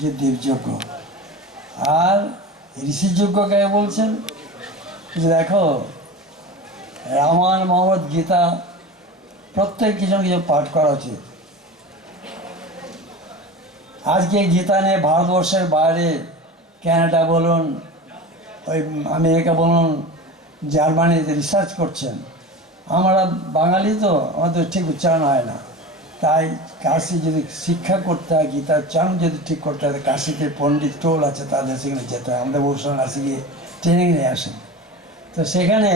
যে দেবযজ্ঞ। আর ঋষির যজ্ঞ কে বলছেন? যে দেখো, রামায়ণ, মহাভারত, গীতা প্রত্যেক কিছু কিছু পাঠ করা উচিত। আজকে গীতা নিয়ে ভারতবর্ষের বাইরে, ক্যানাডা বলুন, ওই আমেরিকা বলুন, জার্মানিতে রিসার্চ করছেন। আমরা বাঙালি তো, আমাদের ঠিক উচ্চারণ হয় না। তাই কাশি যদি শিক্ষা করতে হয়, গীতার উচ্চারণ যদি ঠিক করতে হয়, কাশিতে পণ্ডিত টোল আছে, তাদের সেখানে যেতে হয়। আমাদের ভূষণ আসি গিয়ে ট্রেনিং নিয়ে আসেন। তো সেখানে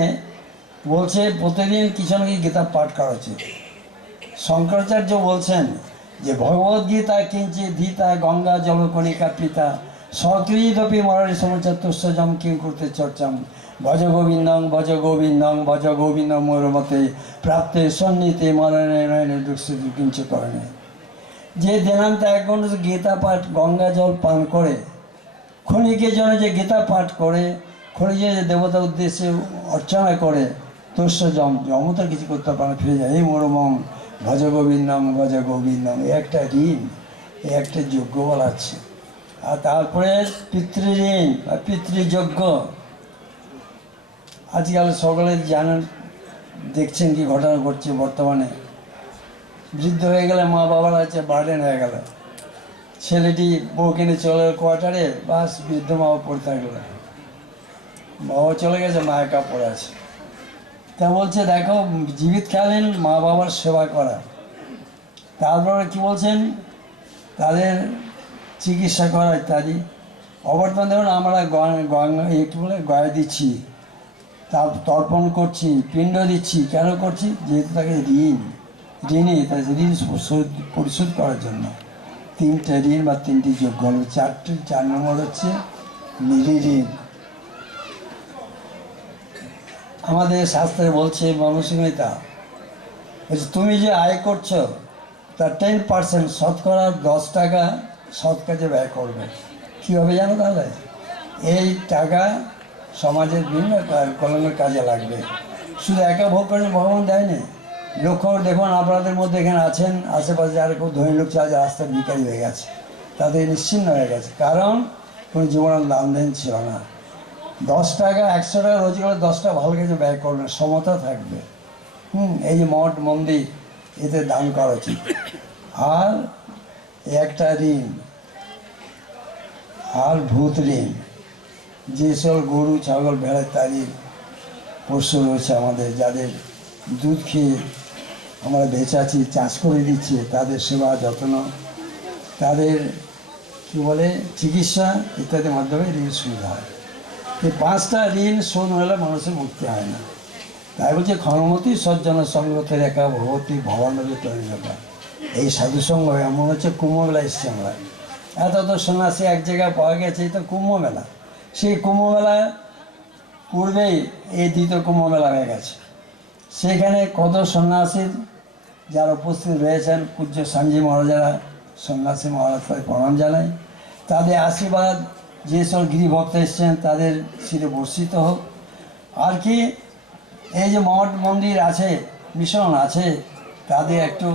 বলছে প্রতিদিন কিছু না কিছু গীতা পাঠ করা উচিত। শঙ্করাচার্য বলছেন যে ভগবদ্গীতা কিঞ্চিৎ ধীতা গঙ্গা জলকণিকা পিতা সকৃদপি মরণি সমুচতুষ্যজম কিং করতে চর্চাম ভজ গোবিন্দং ভজ গোবিন্দং ভজ গোবিন্দং মোরমতে প্রাপ্তে সন্নিতে মরণে নয়নে দুঃস্থিতি কিঞ্চ করণে। যে দিনান্ত 1 ঘন্টা গীতা পাঠ গঙ্গা জল পান করে ক্ষণিকের জন্য যে গীতা পাঠ করে ক্ষণিকে যে দেবতা উদ্দেশ্যে অর্চনা করে তুষ্যজম যমতা কিছু করতে পারে না, ফিরে যায় এই মোরমং ভজ গোবিন্দম ভজ গোবিন্দম। এই একটা ঋণ, এই একটা যজ্ঞ বলাচ্ছে। আর তারপরে পিতৃঋণ বা পিতৃযজ্ঞ। আজকাল সকলে জানেন, দেখছেন কি ঘটনা ঘটছে বর্তমানে। বৃদ্ধ হয়ে গেলে মা বাবার আছে বার্ডেন হয়ে গেল, ছেলেটি বউ কিনে চলে কোয়ার্টারে, বাস বৃদ্ধ মা পড়ে থাকলো, বাবা চলে গেছে, মা একা পড়ে আছে। তা বলছে দেখো জীবিতকালীন মা বাবার সেবা করা, তারপরে কি বলছেন তাদের চিকিৎসা করা ইত্যাদি। অবর্তমান দেখুন আমরা একটু বলে গয়া দিচ্ছি, তার তর্পণ করছি, পিণ্ড দিচ্ছি। কেন করছি? যেহেতু তাকে ঋণী তার ঋণ পরিশোধ করার জন্য। 3টে ঋণ বা 3টি যোগ্য হল। 4 নম্বর হচ্ছে নিরীঋণ। আমাদের শাস্ত্রে বলছে মনুসংহিতা, তুমি যে আয় করছো তার 10% শতকরা 10 টাকা সৎ কাজে ব্যয় করবে। কীভাবে জানো? তাহলে এই টাকা সমাজের বিভিন্ন কল্যাণের কাজে লাগবে। শুধু একা ভোগ করেন ভগবান দেয়নি। লক্ষ্য দেখুন আপনাদের মধ্যে এখানে আছেন, আশেপাশে যারা খুব ধনী লোক আছে রাস্তার ভিখারি হয়ে গেছে, তাদের নিশ্চিন্ন হয়ে গেছে, কারণ কোনো জীবনের লেনদেন ছিল না। 10 টাকা 100 টাকা রোজগার 10 টাকা ভালো কাজে ব্যয় করবেন, সমতা থাকবে। এই যে মঠ মন্দির এতে দান করা উচিত। আর একটা ঋণ, আর ভূত ঋণ, যেসব গরু ছাগল ভেড়া ইত্যাদি পশু রয়েছে আমাদের, যাদের দুধ খেয়ে আমরা বেঁচে আছি, চাষ করে দিচ্ছে, তাদের সেবা যত্ন, তাদের কী বলে চিকিৎসা ইত্যাদির মাধ্যমে ঋণ সুবিধা হয়। এই 5টা ঋণ শোধ হলে মানুষের মুক্তি হয় না। তাই বলছে ক্ষণমতি সজ্জন সঙ্গতে রেখা ভগবতী ভবানবী তরিণতা। এই সাধুসঙ্গ এমন হচ্ছে কুম্ভমেলা এসছে আমরা, এত সন্ন্যাসী এক জায়গায় পাওয়া গেছে, এই তো কুম্ভমেলা। সেই কুম্ভমেলা পূর্বেই এই 2য় কুম্ভমেলা হয়ে গেছে। সেখানে কত সন্ন্যাসীর যারা উপস্থিত রয়েছেন, পূজ্য স্বামীজি মহারাজারা সন্ন্যাসী মহারাজকে প্রণাম জানাই। তাদের আশীর্বাদ যেসব গিরিভক্ত এসছেন তাদের শিরে বর্ষিত হোক। আর কি এই যে মঠ মন্দির আছে, মিশন আছে, তাদের একটু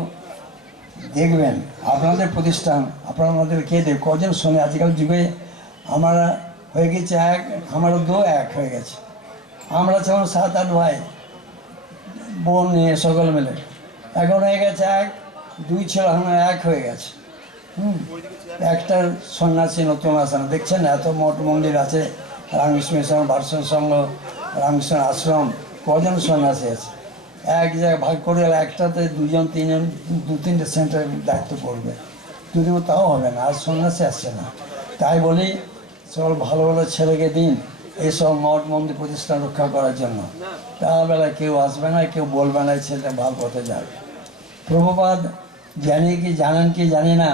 দেখবেন। আপনাদের প্রতিষ্ঠান আপনাদের কে দেখ কজন শোনে? আজকাল যুগে আমরা হয়ে গেছে এক, আমার 2 এক হয়ে গেছে। আমরা যেমন 7-8 ভাই বোন নিয়ে সকল মিলে, এখন হয়ে গেছে এক, 2 ছেলে এখন 1 হয়ে গেছে। একটা সন্ন্যাসী নতুন আসে না, দেখছেন এত মঠ মন্দির আছে, রামকৃষ্ণ মিশন, ভারসাম্য সংঘ, রামকৃষ্ণ আশ্রম, কজন সন্ন্যাসী আছে? এক জায়গায় ভাগ করে একটাতে 2জন 3জন 2-3টে সেন্টার দায়িত্ব করবে, যদি তাও হবে না। আর সন্ন্যাসী আসছে না। তাই বলি সকল ভালো ভালো ছেলেকে দিন এইসব মঠ মন্দির প্রতিষ্ঠান রক্ষা করার জন্য। তার বেলায় কেউ আসবে না, কেউ বলবে না ছেলেটা ভালো পথে যাবে। প্রভুপাদ জানি কি জানেন কি জানি না,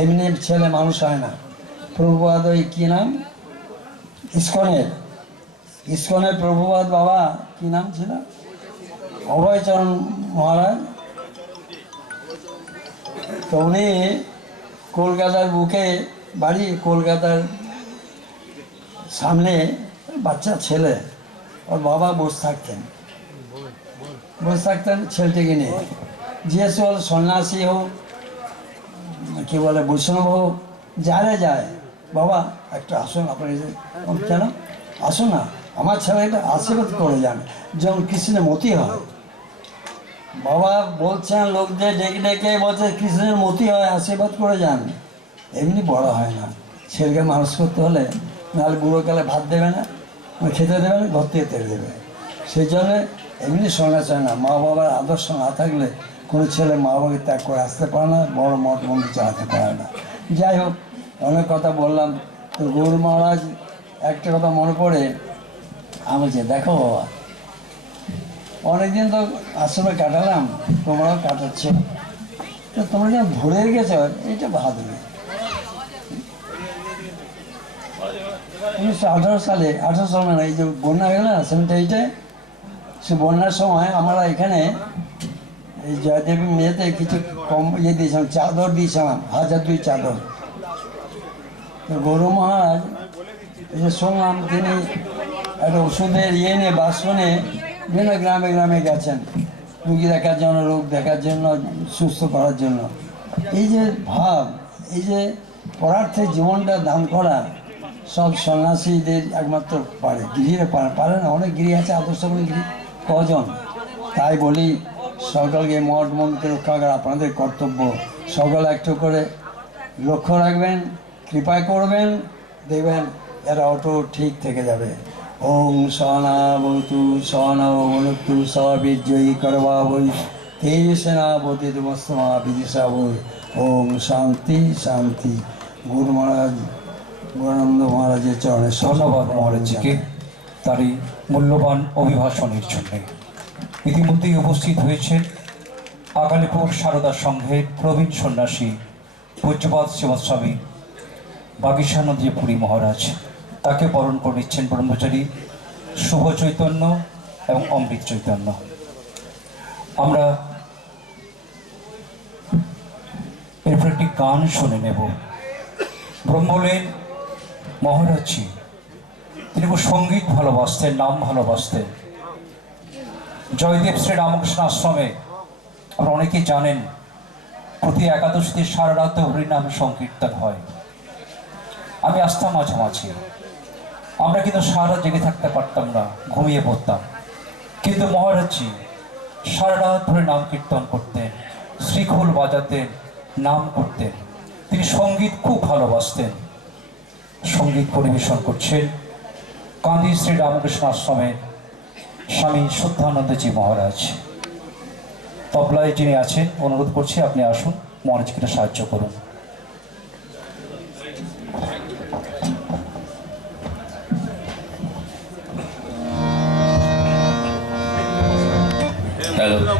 এমনি ছেলে মানুষ হয় না। প্রভুপাদ ওই কী নাম, ইস্কনের প্রভুপাদ বাবা কি নাম ছিল, অভয়চরণ মহারাজ। তো উনি কলকাতার বুকে বাড়ি, কলকাতার সামনে বাচ্চা ছেলে, ওর বাবা বসে থাকতেন ছেলেটিকে নিয়ে। যে সব সন্ন্যাসী হোক কী বলে বৈষ্ণব হোক, যারা যায়, বাবা একটু আসুন আপনার, কেন আসুন না, আমার ছেলেটা আশীর্বাদ করে যান, যেমন কৃষ্ণের মতি হয়। বাবা বলছেন লোকদের ডেকে ডেকে বলছে কৃষ্ণের মতি হয়, আশীর্বাদ করে যান। এমনি বড় হয় না, ছেলেকে মানুষ করতে হলে নাহলে বুড়োকালে ভাত দেবে না, খেতে দেবে না, ঘর থেকে তেড়ে দেবে। সেই জন্যে এমনি সন্ন্যাস হয় না। মা বাবার আদর্শ না থাকলে কোনো ছেলে মা বাবাকে ত্যাগ করে আসতে পারে না, বড় মঠ মন্দির চালাতে পারে না। যাই হোক, অনেক কথা বললাম। তো গৌর মহারাজ একটা কথা মনে পড়ে, আমি বলছি দেখো বাবা, অনেকদিন তো আশ্রমে কাটালাম, তোমরাও কাটাচ্ছ, তো তোমরা যখন ভরে গেছো এটা ভাববে। 1918 সালে মানে এই যে বন্যা গেল না 78-এ, সে বন্যার সময় আমরা এখানে এই জয়দেবী মেয়েতে কিছু কম ইয়ে দিয়েছিলাম, চাদর দিয়েছিলাম, 1002 চাদর। তো গৌর মহারাজ এই যে শুনলাম তিনি একটা ওষুধের ইয়ে নিয়ে বাক্স নিয়ে বিভিন্ন গ্রামে গ্রামে গেছেন রুগী দেখার জন্য, রোগ দেখার জন্য, সুস্থ করার জন্য। এই যে ভাব, এই যে পরার্থে জীবনটা দান করা সব সন্ন্যাসীদের একমাত্র পারে, গৃহীরা পারে না। অনেক গৃহ আছে, আদর্শগুলি গৃহ কজন। তাই বলি সকলকে মঠ মন্দির রক্ষা করা আপনাদের কর্তব্য। সকল একটু করে লক্ষ্য রাখবেন, কৃপা করবেন, দেখবেন এরা অটো ঠিক থেকে যাবে। ওম সহনাবতু সহনবতু সবিজয়ী করবা বই তেজসেনাবতী তমস্তমা বিদিশা বই। ওম শান্তি শান্তি। গুরু মহারাজ গৌরানন্দ মহারাজের চরণে ধন্যবাদ মহারাজজিকে তার এই মূল্যবান অভিভাষণের জন্য। ইতিমধ্যেই উপস্থিত হয়েছেন আকালিপুর সারদা সংঘের প্রবীণ সন্ন্যাসী পূজ্যপাদ শ্রীমৎ স্বামী বাগীশানন্দজি পুরী মহারাজ। তাকে বরণ করে নিচ্ছেন ব্রহ্মচারী শুভ চৈতন্য এবং অমৃত চৈতন্য। আমরা এরপর একটি গান শুনে নেব। ব্রহ্মলেন মহারাজজি তিনি খুব সঙ্গীত ভালোবাসতেন, নাম ভালোবাসতেন। জয়দেব শ্রী রামকৃষ্ণ আশ্রমে আপনারা অনেকেই জানেন প্রতি একাদশীতে সারা রাত হরিনাম সংকীর্তন হয়। আমি আসতাম মাঝামাঝি, আমরা কিন্তু সারা জেগে থাকতে পারতাম না, ঘুমিয়ে পড়তাম। কিন্তু মহারাজজি সারা রাত ধরে নাম কীর্তন করতেন, শ্রীখোল বাজাতেন, নাম করতেন। তিনি সঙ্গীত খুব ভালোবাসতেন। সঙ্গীত পরিবেশন করছেন কান্দি শ্রী রামকৃষ্ণ আশ্রমের স্বামী শুদ্ধানন্দজি মহারাজ। তবলায় যিনি আছেন অনুরোধ করছি আপনি আসুন, মহারাজকে সাহায্য করুন।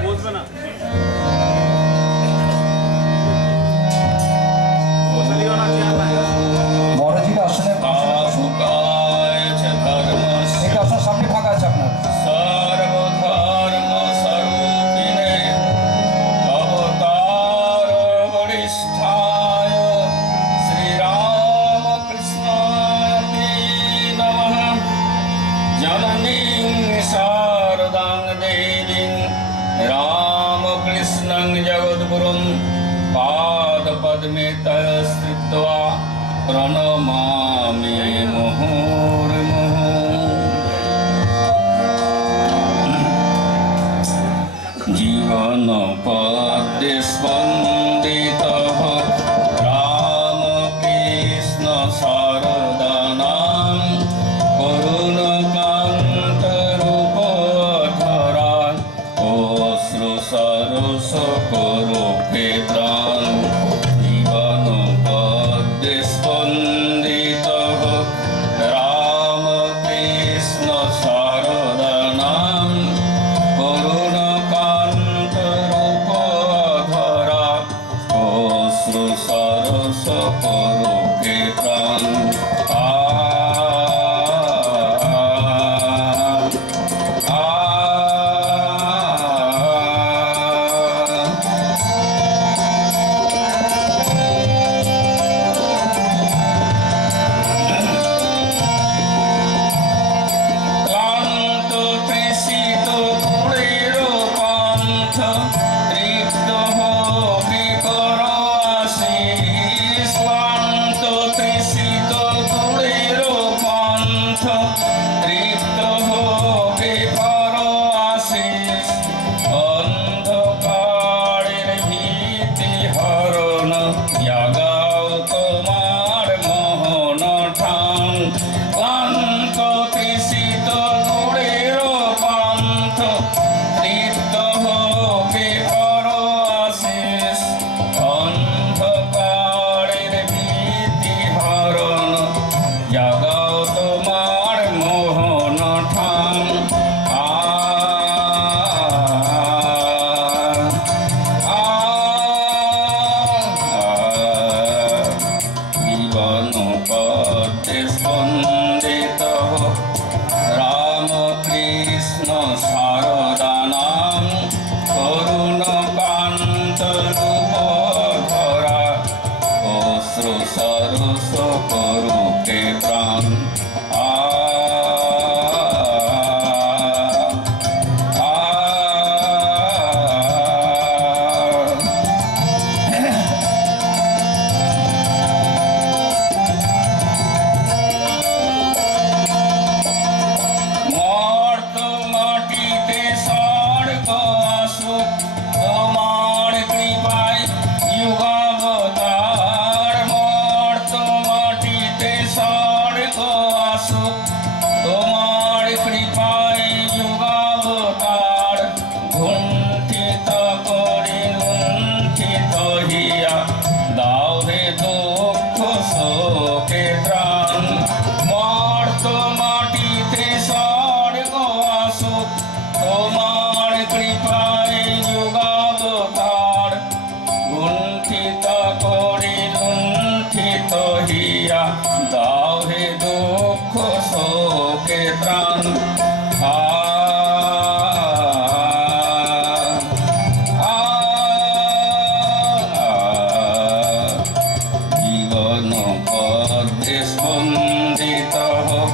বসবে না। মহারাজের আসনে আপনার সামনে ফাঁকা আছে আপনার। जगद्गुरुं पादपद्मे तः स्थित्वा प्रणमामि मुहुर्मुहुः। जीवनपद्ये स्पन्दितः रामकृष्ण शारदानां करुणकान्तरूपोद्धरान् अश्रु सरस करो पेत्रान्। जीवनपद्ये स्पन्दितः रामकृष्ण शारदानां करुणकान्तरूपोद्धरान् अश्रु सरस करो पेत्रान्। শারদানাম করুণকান্ত রূপ ধরা অশ্রু সরস করুকে প্রাণ তোমার কৃপায় যুগাবতার গুণ্ঠিত করে লুণ্ঠিত হিয়া দাও হে দুঃখ শোকে প্রাণ মর্ত মাটিতে স্বর্গ আসুক তোমার কৃপায় যুগাবতার গুণ্ঠিত করে লুণ্ঠিত হিয়া দাও হে দুঃখ শোকে প্রাণ জীবন পদ্মে স্পন্দিত হোক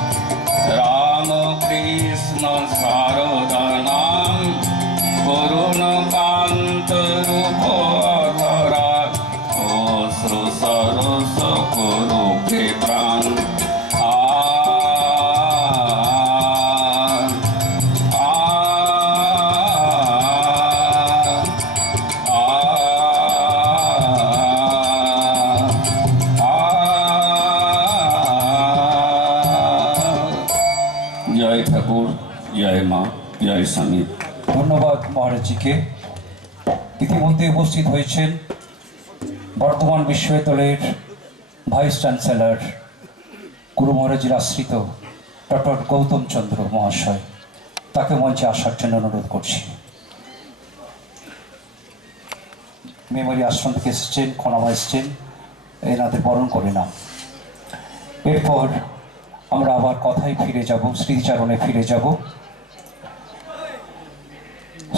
রাম কৃষ্ণ শারদানাম করুণকান্ত রূপ ধরা অশ্রু সরস করুকে প্রাণ জয় ঠাকুর, জয় মা, জয় স্বামী। ধন্যবাদ মহারাজজিকে। ইতিমধ্যে উপস্থিত হয়েছেন বর্ধমান বিশ্ববিদ্যালয়ের ভাইস চ্যান্সেলর গুরু মহারাজের আশ্রিত ডক্টর গৌতম চন্দ্র মহাশয়। তাকে মঞ্চে আসার জন্য অনুরোধ করছি। মেমোরি আশ্রম থেকে এসেছেন, খনামা এসেছেন, এনাদের বরণ করে নাম। এরপর আমরা আবার কথায় ফিরে যাব, স্মৃতিচারণে ফিরে যাব।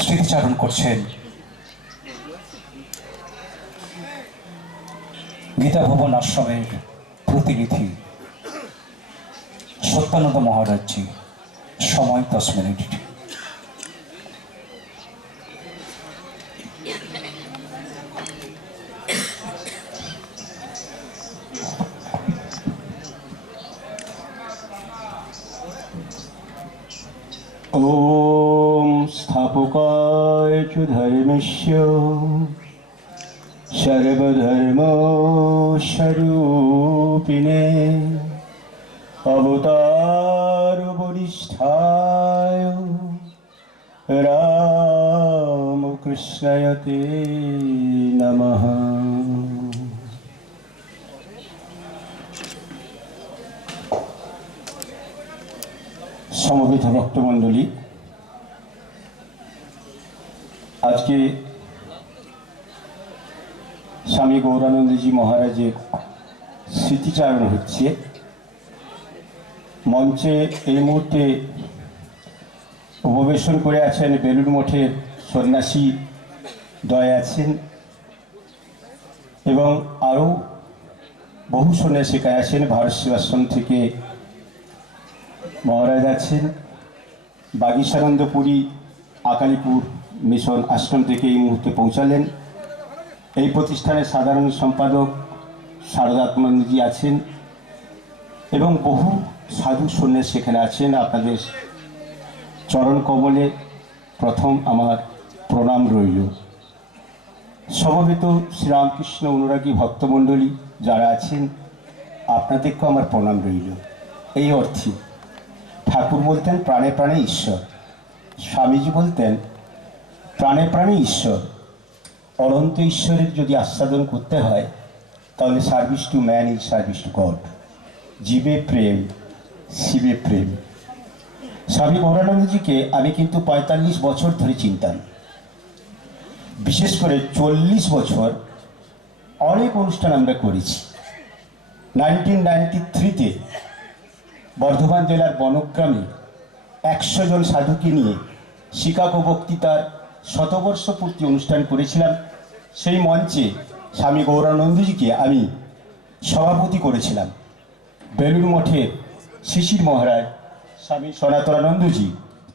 স্মৃতিচারণ করছেন গীতা ভবন আশ্রমের প্রতিনিধি সত্যানন্দ মহারাজজি। সময় 10 মিনিট। ॐ स्थापकाय च धर्मस्य सर्वधर्मस्वरूपिणे अवतारवरिष्ठाय रामकृष्णाय ते नमः। সমবেত ভক্তমণ্ডলী, আজকে স্বামী গৌরানন্দজি মহারাজের স্মৃতিচারণ হচ্ছে। মঞ্চে এই মুহূর্তে উপবেশন করে আছেন বেলুড় মঠের সন্ন্যাসী দ্বয় আছেন এবং আরও বহু সন্ন্যাসিকা আছেন। ভারত সেবাশ্রম থেকে মহারাজ আছেন, বাগীশানন্দপুরী আকালিপুর মিশন আশ্রম থেকে এই মুহূর্তে পৌঁছালেন। এই প্রতিষ্ঠানের সাধারণ সম্পাদক শারদাত্মানন্দজি আছেন এবং বহু সাধু সন্ন্যাসী সেখানে আছেন। আপনাদের চরণ কমলে প্রথম আমার প্রণাম রইল। সমবেত শ্রীরামকৃষ্ণ অনুরাগী ভক্তমণ্ডলী যারা আছেন, আপনাদেরকেও আমার প্রণাম রইল। এই অর্থে ঠাকুর বলতেন প্রাণে প্রাণে ঈশ্বর, স্বামীজি বলতেন প্রাণে প্রাণে ঈশ্বর। অনন্ত ঈশ্বরের যদি আস্বাদন করতে হয় তাহলে service to man is service to god. জীবে প্রেম, শিবে প্রেম। স্বামী গৌরানন্দজিকে আমি কিন্তু 45 বছর ধরে চিনতাম। বিশেষ করে 40 বছর অনেক অনুষ্ঠান আমরা করেছি। 1993-তে বর্ধমান জেলার বনগ্রামে 100 জন সাধুকে নিয়ে শিকাগো বক্তৃতার শতবর্ষ পূর্তি অনুষ্ঠান করেছিলাম। সেই মঞ্চে স্বামী গৌরানন্দজিকে আমি সভাপতি করেছিলাম। বেলুড় মঠের শিশির মহারাজ স্বামী সনাতনানন্দজি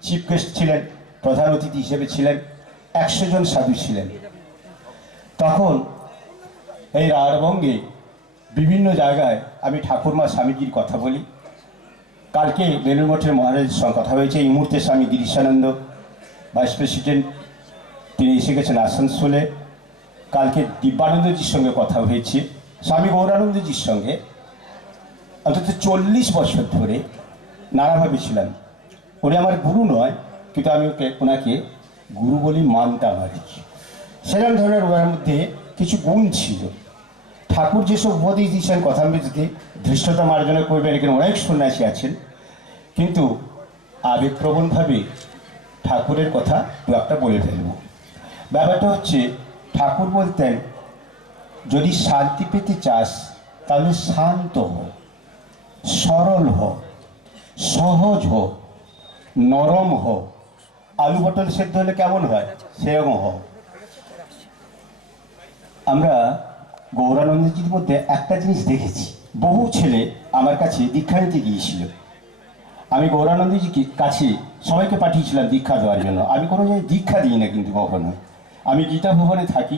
চিফ গেস্ট ছিলেন, প্রধান অতিথি হিসেবে ছিলেন, 100 জন সাধু ছিলেন। তখন এই রাঢ়বঙ্গে বিভিন্ন জায়গায় আমি ঠাকুরমা স্বামীজির কথা বলি। কালকে বেলুড় মঠের মহারাজের সঙ্গে কথা হয়েছে। এই মুহূর্তে স্বামী গিরিশানন্দ ভাইস প্রেসিডেন্ট তিনি এসে গেছেন আসানসোলে। কালকে দিব্যানন্দজির সঙ্গে কথা হয়েছে, স্বামী গৌরানন্দজির সঙ্গে অন্তত 40 বছর ধরে নানাভাবে ছিলাম। উনি আমার গুরু নয়, কিন্তু আমি ওনাকে গুরু বলি মানতাম আর কি। সেরকম ধরনের ওনার মধ্যে কিছু গুণ ছিল। ঠাকুর যেসব উপদেশ দিয়েছেন কথামৃতকে ধৃষ্টতা মার্জনা করবেন, এখানে অনেক সন্ন্যাসী আছেন, কিন্তু আবেগপ্রবণভাবে ঠাকুরের কথা দু একটা বলে ফেলব। ব্যাপারটা হচ্ছে, ঠাকুর বলতেন যদি শান্তি পেতে চাস তাহলে শান্ত হ, সরল হ, সহজ হ, নরম হ। আলু পটল সেদ্ধ হলে কেমন হয় সেরকম হ। আমরা গৌরানন্দজির মধ্যে একটা জিনিস দেখেছি। বহু ছেলে আমার কাছে দীক্ষা নিতে গিয়েছিল। আমি গৌরানন্দজিকে কাছে সবাইকে পাঠিয়েছিলাম দীক্ষা দেওয়ার জন্য। আমি কোনো জায়গায় দীক্ষা দিই না কিন্তু কখনো। আমি গীতা ভবনে থাকি,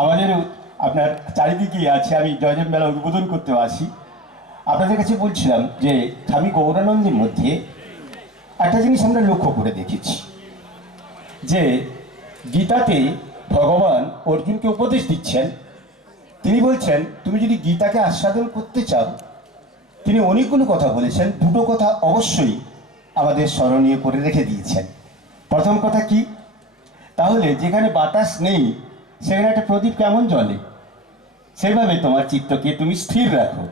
আমাদেরও আপনার চারিদিকেই আছে, আমি জয়দেব মেলা উদ্বোধন করতে আসি। আপনাদের কাছে বলছিলাম যে স্বামী গৌরানন্দের মধ্যে একটা জিনিস আমরা লক্ষ্য করে দেখেছি, যে গীতাতে ভগবান অর্জুনকে উপদেশ দিচ্ছেন। তিনি বলছেন তুমি যদি গীতাকে আস্বাদন করতে চাও, তিনি অনেকগুলো কথা বলেছেন, দুটো কথা অবশ্যই আমাদের স্মরণীয় করে রেখে দিয়েছেন। প্রথম কথা কি, তাহলে যেখানে বাতাস নেই সেখানে একটা প্রদীপ কেমন জ্বলে, সেভাবে তোমার চিত্তকে তুমি স্থির রাখো,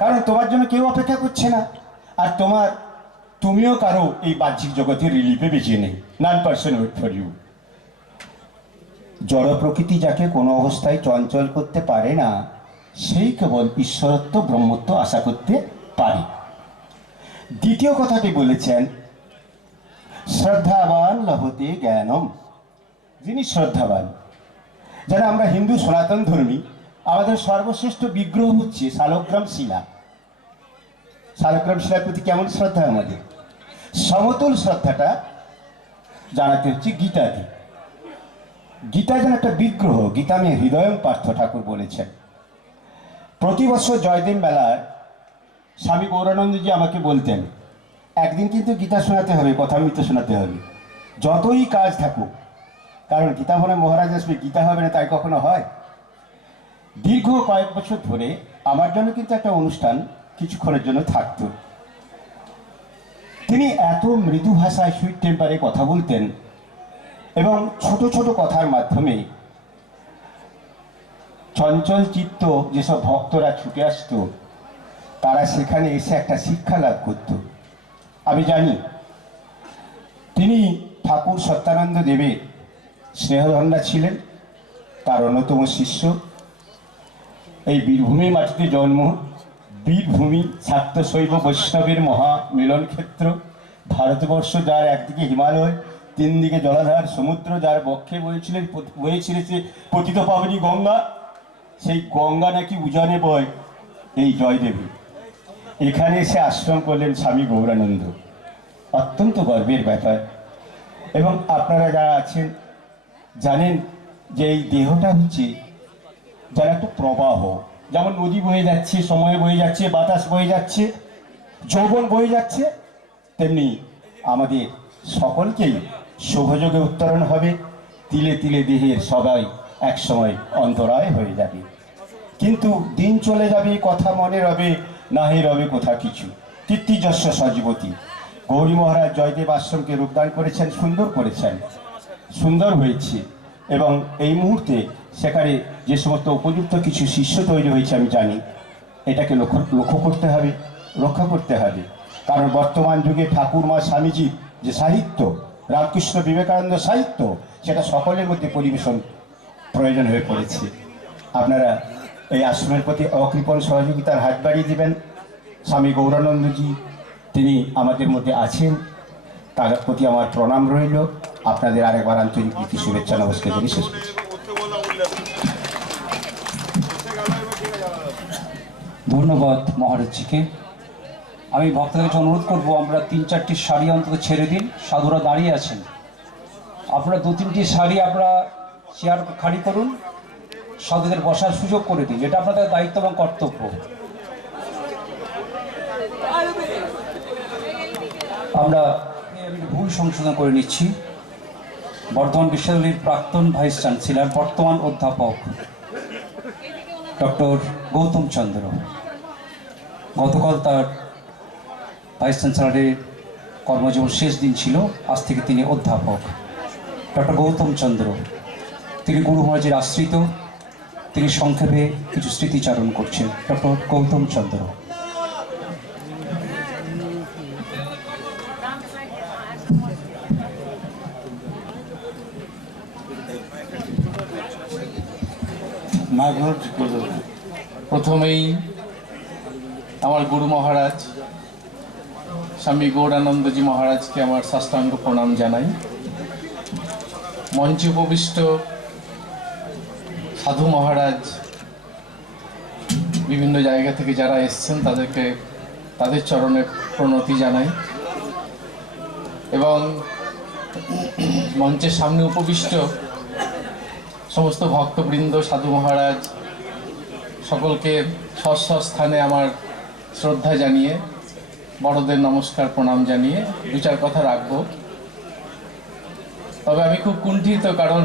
কারণ তোমার জন্য কেউ অপেক্ষা করছে না, আর তুমিও কারো এই বাহ্যিক জগতের রিলিফে বেঁচে নেই। নান পার্সন ওয়েট ফর ইউ। জড় প্রকৃতি যাকে কোনো অবস্থায় চঞ্চল করতে পারে না, সেই কেবল ঈশ্বরত্ব ব্রহ্মত্ব আশা করতে পারে। দ্বিতীয় কথাটি বলেছেন, শ্রদ্ধাবান লভতে জ্ঞানম। যিনি শ্রদ্ধাবান, যারা আমরা হিন্দু সনাতন ধর্মী, আমাদের সর্বশ্রেষ্ঠ বিগ্রহ হচ্ছে শালগ্রাম শিলা। শালগ্রাম শিলার প্রতি কেমন শ্রদ্ধা আমাদের, সমতুল শ্রদ্ধাটা জানাতে হচ্ছে গীতাতে। গীতা যেন একটা বিগ্রহ, গীতা মে হৃদয়ং পার্থ ঠাকুর বলেছেন। প্রতি বছর জয়দেব মেলায় স্বামী গৌরানন্দজি আমাকে বলতেন, একদিন কিন্তু গীতা শোনাতে হবে, কথামৃত শোনাতে হবে, যতই কাজ থাকুক, কারণ গীতা ভবনে মহারাজ আসবে, গীতা হবে না তাই কখনো হয়? দীর্ঘ কয়েক বছর ধরে আমার জন্য কিন্তু একটা অনুষ্ঠান কিছুক্ষণের জন্য থাকত। তিনি এত মৃদু ভাষায় সুইট টেম্পারে কথা বলতেন, এবং ছোট ছোট কথার মাধ্যমে চঞ্চল চিত্ত যেসব ভক্তরা ছুটে আসতো, তারা সেখানে এসে একটা শিক্ষা লাভ করত। আমি জানি তিনি ঠাকুর সত্যানন্দ দেবের স্নেহধন্যা ছিলেন, তার অন্যতম শিষ্য। এই বীরভূমি মাটিতে জন্ম, বীরভূমি ছাত্র শৈব বৈষ্ণবের মহা মিলন ক্ষেত্র। ভারতবর্ষ যার একদিকে হিমালয়, তিন দিকে জলাধার সমুদ্র, যার বক্ষে বয়েছিলেছে পতিত পাবনী গঙ্গা, সেই গঙ্গা নাকি উজানে বয় এই জয়দেবী। এখানে এসে আশ্রম করলেন স্বামী গৌরানন্দ, অত্যন্ত গর্বের ব্যাপার। এবং আপনারা যারা আছেন জানেন যে এই দেহটা হচ্ছে যারা একটা প্রবাহ, যেমন নদী বয়ে যাচ্ছে, সময় বয়ে যাচ্ছে, বাতাস বয়ে যাচ্ছে, যৌবন বয়ে যাচ্ছে, তেমনি আমাদের সকলকেই শুভযোগে উত্তরণ হবে। তিলে তিলে দেহের সবাই একসময় অন্তরায় হয়ে যাবে, কিন্তু দিন চলে যাবে, কথা মনে রবে, নাহি রবে কোথা কিছু। কীর্তিযশ সজীবতী। গৌরী মহারাজ জয়দেব আশ্রমকে রূপদান করেছেন, সুন্দর করেছেন, সুন্দর হয়েছে। এবং এই মুহূর্তে সেখানে যে সমস্ত উপযুক্ত কিছু শিষ্য তৈরি হয়েছে আমি জানি, এটাকে লক্ষ্য করতে হবে, রক্ষা করতে হবে। কারণ বর্তমান যুগে ঠাকুরমা স্বামীজির যে সাহিত্য, রামকৃষ্ণ বিবেকানন্দ সাহিত্য, সেটা সকলের মধ্যে পরিবেশন প্রয়োজন হয়ে পড়েছে। আপনারা এই আশ্রমের প্রতি অকৃপণ সহযোগিতার হাত বাড়িয়ে দেবেন। স্বামী গৌরানন্দজি তিনি আমাদের মধ্যে আছেন, তার প্রতি আমার প্রণাম রইল। আপনাদের আরেকবার আন্তরিক প্রীতি শুভেচ্ছা নমস্কার জানিয়ে শেষ করছি। ধন্যবাদ মহারাজজিকে। আমি ভক্তদের কাছে অনুরোধ করবো, আমরা 3-4টি শাড়ি অন্তত ছেড়ে দিন। সাধুরা দাঁড়িয়ে আছেন, আপনারা 2-3টি শাড়ি আপনারা চেয়ার খালি করুন, সাধুদের বসার সুযোগ করে দিন। এটা আপনাদের দায়িত্ব এবং কর্তব্য। আমরা ভুল সংশোধন করে নিচ্ছি। বর্ধমান বিশ্ববিদ্যালয়ের প্রাক্তন ভাইস চ্যান্সেলর, বর্তমান অধ্যাপক ডক্টর গৌতম চন্দ্র, গতকাল তার ভাইস চ্যান্সেলরের কর্মজীবন শেষ দিন ছিল। আজ থেকে তিনি অধ্যাপক। ডক্টর গৌতম চন্দ্র, তিনি গুরু মহারাজের আশ্রিত। তিনি সংক্ষেপে কিছু স্মৃতিচারণ করছেন। ডক্টর গৌতম চন্দ্র। প্রথমেই আমার গুরু মহারাজ স্বামী গৌরানন্দজি মহারাজকে আমার সাষ্টাঙ্গ প্রণাম জানাই। মঞ্চে উপবিষ্ট সাধু মহারাজ, বিভিন্ন জায়গা থেকে যারা এসছেন তাদেরকে তাদের চরণে প্রণতি জানাই এবং মঞ্চের সামনে উপবিষ্ট সমস্ত ভক্তবৃন্দ, সাধু মহারাজ সকলকে স্ব স্থানে আমার শ্রদ্ধা জানিয়ে, বড়দের নমস্কার প্রণাম জানিয়ে 2-4 কথা রাখবো। তবে আমি খুব কুণ্ঠিত, কারণ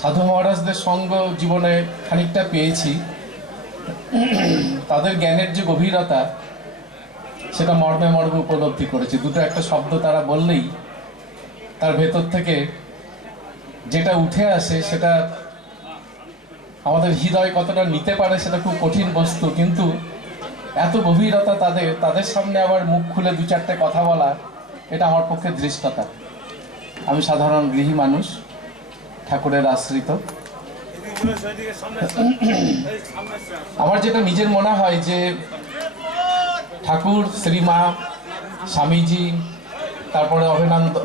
সাধু মহারাজদের সঙ্গ জীবনে খানিকটা পেয়েছি। তাদের জ্ঞানের যে গভীরতা সেটা মর্মে মর্মে উপলব্ধি করেছি। দুটো একটা শব্দ তারা বললেই তার ভেতর থেকে যেটা উঠে আসে সেটা আমাদের হৃদয় কতটা নিতে পারে সেটা খুব কঠিন বস্তু, কিন্তু এত গভীরতা তাদের সামনে আবার মুখ খুলে 2-4টে কথা বলা, এটা আমার পক্ষে দৃষ্টতা। আমি সাধারণ গৃহী মানুষ, ঠাকুরের আশ্রিত। আমার যেটা নিজের মনে হয় যে ঠাকুর, শ্রীমা, স্বামীজি, তারপরে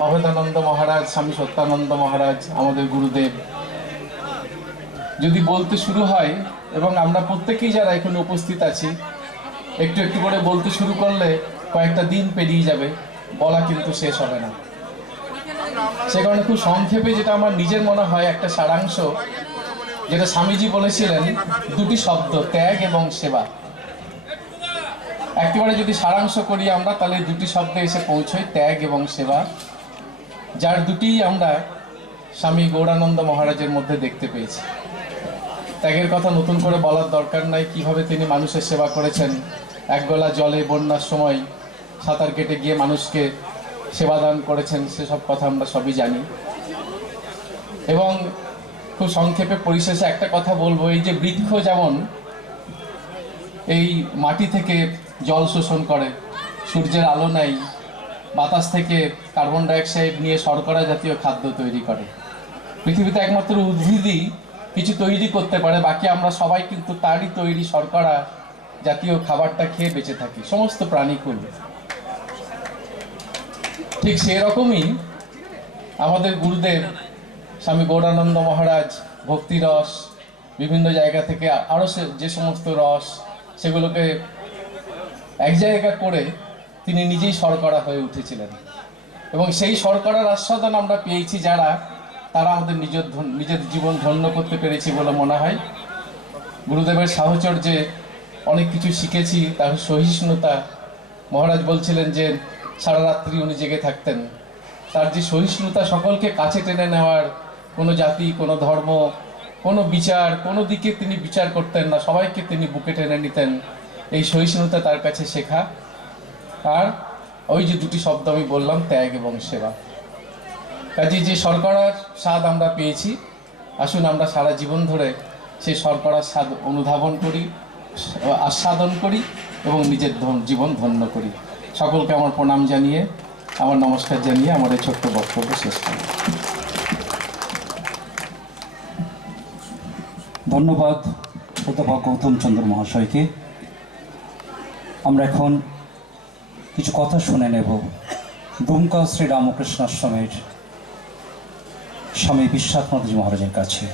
অভেদানন্দ মহারাজ, স্বামী সত্যানন্দ মহারাজ, আমাদের গুরুদেব, যদি বলতে শুরু হয় এবং আমরা প্রত্যেকেই যারা এখানে উপস্থিত আছি একটু একটু করে বলতে শুরু করলে কয়েকটা দিন পেরিয়ে যাবে, বলা কিন্তু শেষ হবে না। সে কারণে খুব সংক্ষেপে যেটা আমার নিজের মনে হয় একটা সারাংশ, যেটা স্বামীজি বলেছিলেন, 2টি শব্দ, ত্যাগ এবং সেবা। একেবারে যদি সারাংশ করি আমরা, তাহলে 2টি শব্দে এসে পৌঁছই, ত্যাগ এবং সেবা, যার দুটিই আমরা স্বামী গৌরানন্দ মহারাজের মধ্যে দেখতে পেয়েছি। ত্যাগের কথা নতুন করে বলার দরকার নাই, কিভাবে তিনি মানুষের সেবা করেছেন। এক গলা জলে বন্যার সময় সাঁতার কেটে গিয়ে মানুষকে সেবা দান করেছেন, সেসব কথা আমরা সবই জানি। এবং খুব সংক্ষেপে পরিশেষে একটা কথা বলবো, এই যে বৃক্ষ যেমন এই মাটি থেকে জল শোষণ করে, সূর্যের আলো নেয়, বাতাস থেকে কার্বন ডাইঅক্সাইড নিয়ে শর্করা জাতীয় খাদ্য তৈরি করে। পৃথিবীতে একমাত্র উদ্ভিদই কিছু তৈরি করতে পারে, বাকি আমরা সবাই কিন্তু তারই তৈরি শর্করা জাতীয় খাবারটা খেয়ে বেঁচে থাকি, সমস্ত প্রাণীকুল। ঠিক সেরকমই আমাদের গুরুদেব স্বামী গৌরানন্দ মহারাজ ভক্তি রস, বিভিন্ন জায়গা থেকে আরও যে সমস্ত রস, সেগুলোকে এক জায়গা করে তিনি নিজেই শর্করা হয়ে উঠেছিলেন। এবং সেই শর্করার আস্বাদন আমরা পেয়েছি যারা, তারা আমাদের নিজের জীবন ধন্য করতে পেরেছি বলে মনে হয়। গুরুদেবের সাহচর্যে অনেক কিছু শিখেছি, তার সহিষ্ণুতা। মহারাজ বলছিলেন যে সারা রাত্রি উনি জেগে থাকতেন। তার যে সহিষ্ণুতা, সকলকে কাছে টেনে নেওয়ার, কোনো জাতি, কোনো ধর্ম, কোনো বিচার, কোনো দিকে তিনি বিচার করতেন না, সবাইকে তিনি বুকে টেনে নিতেন। এই সহিষ্ণুতা তার কাছে শেখা। আর ওই যে 2টি শব্দ আমি বললাম, ত্যাগ এবং সেবা। কাজে যে শর্করার স্বাদ আমরা পেয়েছি, আসুন আমরা সারা জীবন ধরে সেই শর্করার স্বাদ অনুধাবন করি, আস্বাদন করি এবং নিজের জীবন ধন্য করি। সকলকে আমার প্রণাম জানিয়ে, আমার নমস্কার জানিয়ে আমার এই ছোট্ট বক্তব্য শেষ করি। ধন্যবাদ অধ্যাপক গৌতম চন্দ্র মহাশয়কে। আমরা এখন কিছু কথা শুনে নেব দুমকা শ্রী রামকৃষ্ণ আশ্রমের স্বামী বিশ্বাসনাথজি মহারাজের কাছে।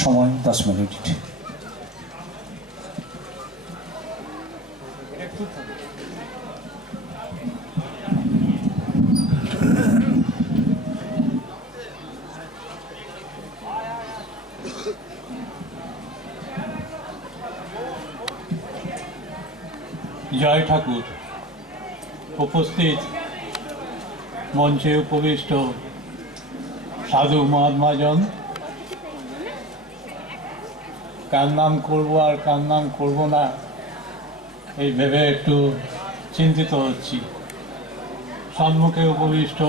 সময় 10 মিনিট। জয় ঠাকুর। উপস্থিত মঞ্চে উপবিষ্ট সাধু মহাত্মাজন, কার নাম করবো আর কার নাম করবো না এই ভেবে একটু চিন্তিত হচ্ছি। সম্মুখে উপবিষ্ট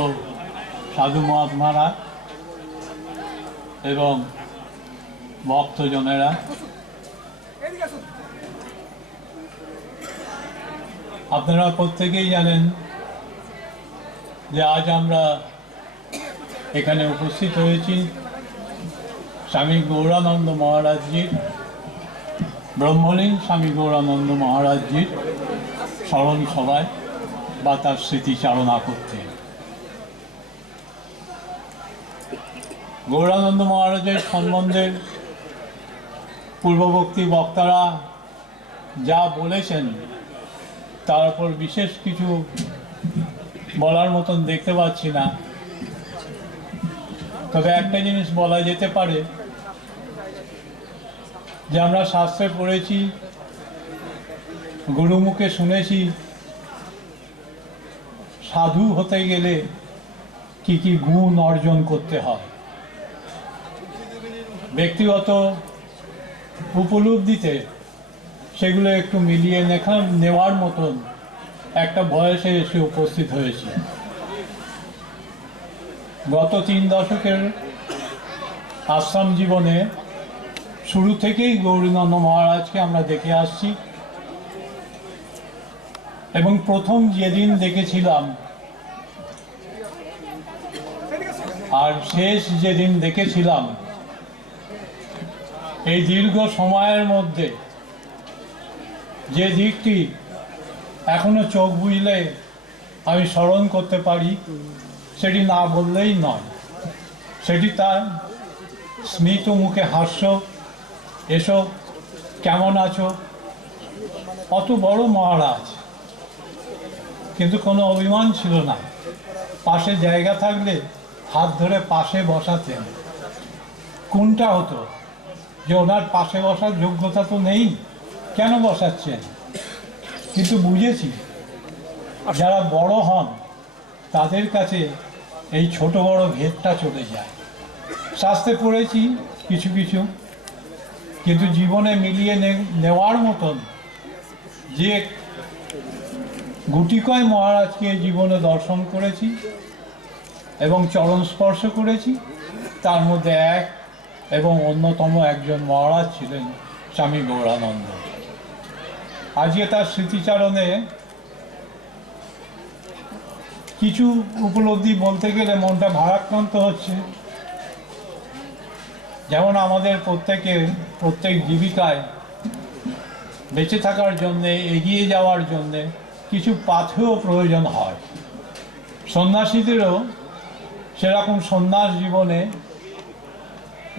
সাধু মহাত্মারা এবং ভক্তজনেরা, আপনারা প্রত্যেকেই জানেন যে আজ আমরা এখানে উপস্থিত হয়েছি স্বামী গৌরানন্দ মহারাজজির, ব্রহ্মলীন স্বামী গৌরানন্দ মহারাজজির স্মরণ সভায় বা তার স্মৃতিচারণা করতে। গৌরানন্দ মহারাজের সম্বন্ধে পূর্ববর্তী বক্তারা যা বলেছেন তার উপর বিশেষ কিছু বলার মতন দেখতে পাচ্ছি না। তবে একটা জিনিস বলা যেতে পারে যে আমরা শাস্ত্রে পড়েছি, গুরুমুখে শুনেছি, সাধু হতে গেলে কি কি গুণ অর্জন করতে হয়। ব্যক্তিগত উপলব্ধিতে সেগুলো একটু মিলিয়ে নেওয়ার মতন একটা বয়সে এসে উপস্থিত হয়েছি। গত 3 দশকের আশ্রম জীবনে শুরু থেকেই গৌরীনন্দ মহারাজকে আমরা দেখে আসছি এবং প্রথম যেদিন দেখেছিলাম আর শেষ যেদিন দেখেছিলাম, এই দীর্ঘ সময়ের মধ্যে যে দিকটি এখনো চোখ বুঝলে আমি স্মরণ করতে পারি সেটি না বললেই নয়। সেটি তার স্মিত মুখে হাস্য, এসো কেমন আছো। অত বড় মহারাজ, কিন্তু কোনো অভিমান ছিল না। পাশে জায়গা থাকলে হাত ধরে পাশে বসাতেন। কোনটা হতো যে ওনার পাশে বসার যোগ্যতা তো নেই, কেন বসাচ্ছেন? কিন্তু বুঝেছি যারা বড় হন তাদের কাছে এই ছোট বড় ভেদটা চলে যায়। শাস্ত্রে পড়েছি কিছু কিছু, কিন্তু জীবনে মিলিয়ে নেওয়ার মতন যে গুটিকয় মহারাজকে জীবনে দর্শন করেছি এবং চরণ স্পর্শ করেছি, তার মধ্যে এক এবং অন্যতম একজন মহারাজ ছিলেন স্বামী গৌরানন্দ। আজকে তার স্মৃতিচারণে কিছু উপলব্ধি বলতে গেলে মনটা ভারাক্রান্ত হচ্ছে। যেমন আমাদের প্রত্যেক জীবিকায় বেঁচে থাকার জন্যে, এগিয়ে যাওয়ার জন্যে কিছু পাথেয় প্রয়োজন হয়। সন্ন্যাসীদেরও সেরকম সন্ন্যাস জীবনে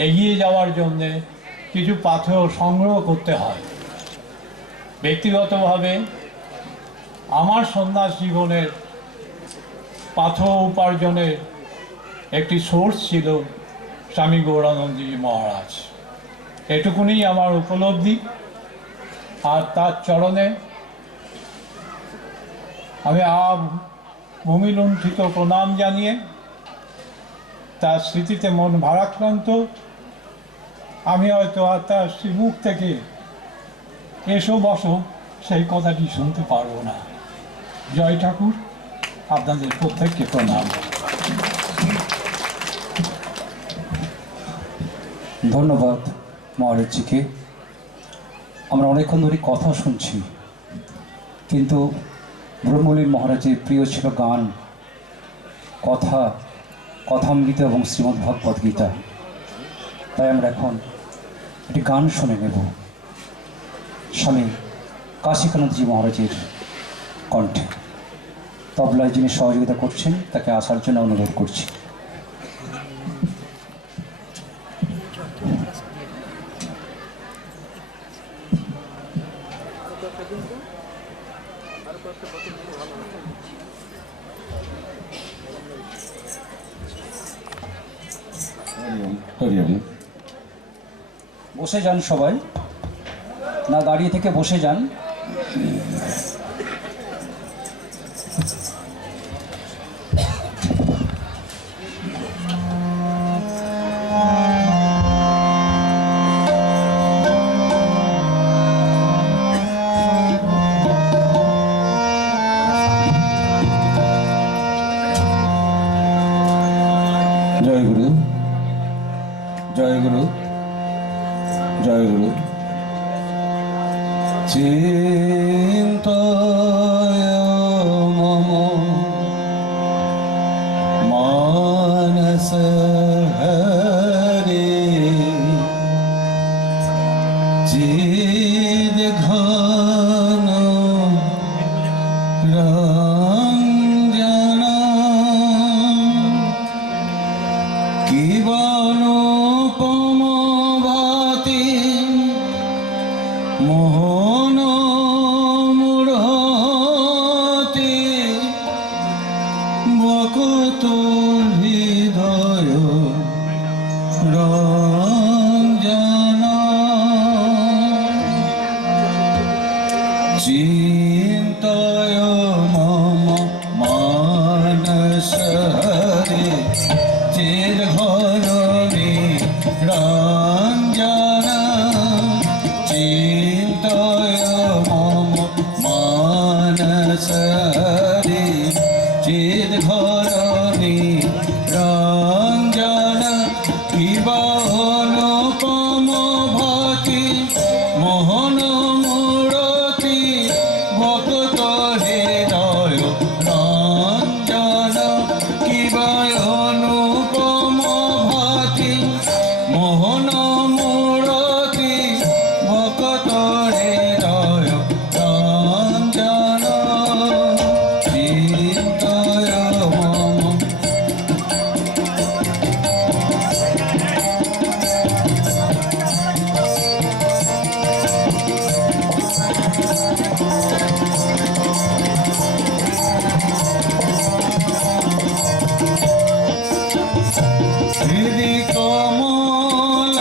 এগিয়ে যাওয়ার জন্যে কিছু পাথেয় সংগ্রহ করতে হয়। ব্যক্তিগতভাবে আমার সন্ন্যাস জীবনের পাথেয় উপার্জনের একটি সোর্স ছিল স্বামী গৌরানন্দজি মহারাজ। এটুকুনি আমার উপলব্ধি। আর তার চরণে আমি ভূমিলুণ্ঠিত প্রণাম জানিয়ে তার স্মৃতিতে মন ভারাক্রান্ত। আমি হয়তো আর তার শ্রীমুখ থেকে এসো বসো সেই কথাটি শুনতে পারবো না। জয় ঠাকুর, আপনাদের প্রত্যেককে প্রণাম। ধন্যবাদ মহারাজজিকে। আমরা অনেকক্ষণ ধরে কথা শুনছি, কিন্তু ব্রহ্মলীন মহারাজের প্রিয় ছিল গান, কথামৃত এবং শ্রীমদ্ ভগবদ্ গীতা। তাই আমরা এখন একটি গান শুনে নেব স্বামী কাশীকানন্দজি মহারাজের কণ্ঠে। তবলায় যিনি সহযোগিতা করছেন তাকে আসার জন্য অনুরোধ করছি। হরিওম। বসে যান সবাই, না দাঁড়িয়ে থেকে বসে যান। জয় গুরু, জয় গুরু, জয় গুরু। চিন্তয় মম মানস হরে চিদ ঘন রঞ্জন কিবনুপম ভাতি মোহন মূঢ়তি বকুত হৃদয় রঞ্জন চিন্তয় মম মানস হরে চির ঘরণি রঞ্জন চিন্তয় মম মানস হরে চির ঘরণি রঞ্জন কিবা অনুপম ভাতি মোহন মূঢ়তি ভক্ত হৃদয় রঞ্জন কিবা অনুপম ভাতি মোহন মূঢ়তি ভক্ত হৃদয় রঞ্জন চিন্তয় মম। হৃদি কমলাসনে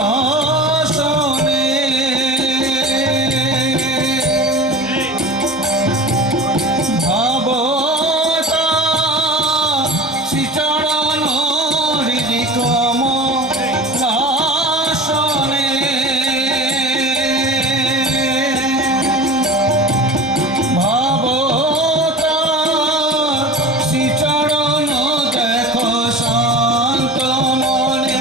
ভাবতা শ্রীচরণ হৃদি কমলাসনে ভাবতা শ্রীচরণ দেখো শান্ত মনে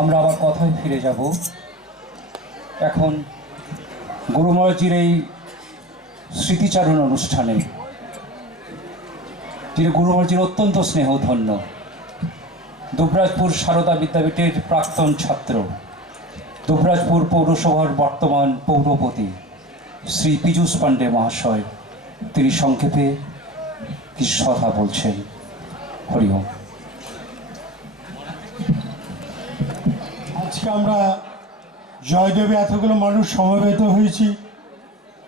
আমরা আবার কথায় ফিরে যাব। এখন গুরু মহারাজের এই স্মৃতিচারণ অনুষ্ঠানে তিনি গুরু মহারাজের অত্যন্ত স্নেহধন্য দুবরাজপুর সারদা বিদ্যাপীঠের প্রাক্তন ছাত্র, দুবরাজপুর পৌরসভার বর্তমান পৌরপতি শ্রী পীযূষ পাণ্ডে মহাশয় তিনি সংক্ষেপে কিছু কথা বলছেন। হরি ওম। আজকে আমরা জয়দেবে এতগুলো মানুষ সমবেত হয়েছি,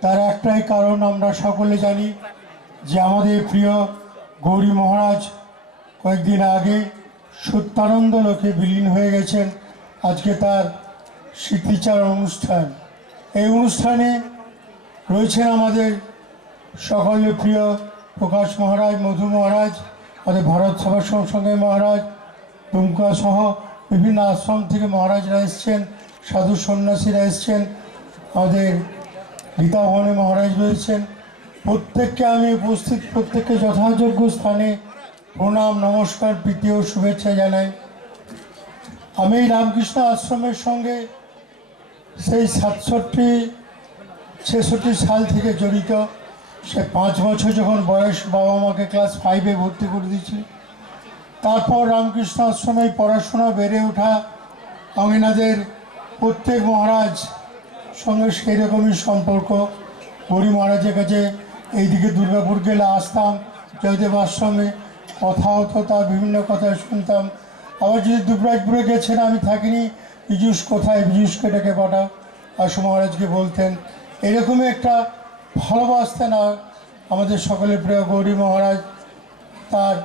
তার একটাই কারণ আমরা সকলে জানি যে আমাদের প্রিয় গৌরী মহারাজ কয়েকদিন আগে সত্যানন্দ লোকে বিলীন হয়ে গেছেন। আজকে তার স্মৃতিচারণ অনুষ্ঠান। এই অনুষ্ঠানে রয়েছেন আমাদের সকলের প্রিয় প্রকাশ মহারাজ, মধু মহারাজ, আমাদের ভারত সভা সঙ্গে মহারাজ, দুমকা সহ বিভিন্ন আশ্রম থেকে মহারাজরা এসছেন, সাধু সন্ন্যাসীরা এসছেন, আমাদের গীতা ভবনে মহারাজ রয়েছেন। প্রত্যেককে আমি উপস্থিত প্রত্যেককে যথাযোগ্য স্থানে প্রণাম, নমস্কার, প্রীতি ও শুভেচ্ছা জানাই। আমি এই রামকৃষ্ণ আশ্রমের সঙ্গে সেই 67-66 সাল থেকে জড়িত। সে 5 বছর যখন বয়স বাবা মাকে ক্লাস 5-এ ভর্তি করে দিয়েছিল। তারপর রামকৃষ্ণ আশ্রমে পড়াশোনা, বেড়ে ওঠা, আমিনাদের প্রত্যেক মহারাজ সঙ্গে সেই রকমই সম্পর্ক। গৌরী মহারাজের কাছে এইদিকে দুর্গাপুর গেলে আসতাম, জয়দেব আশ্রমে কথা হতো, তার বিভিন্ন কথা শুনতাম। আবার যদি দুবরাজপুরে গেছেন, আমি থাকিনি, পীযূষ কোথায়, পীযূষকে ডেকে পাঠাও, আশু মহারাজকে বলতেন। এরকমই একটা ভালোবাসতেন। আর আমাদের সকলের প্রিয় গৌরী মহারাজ তার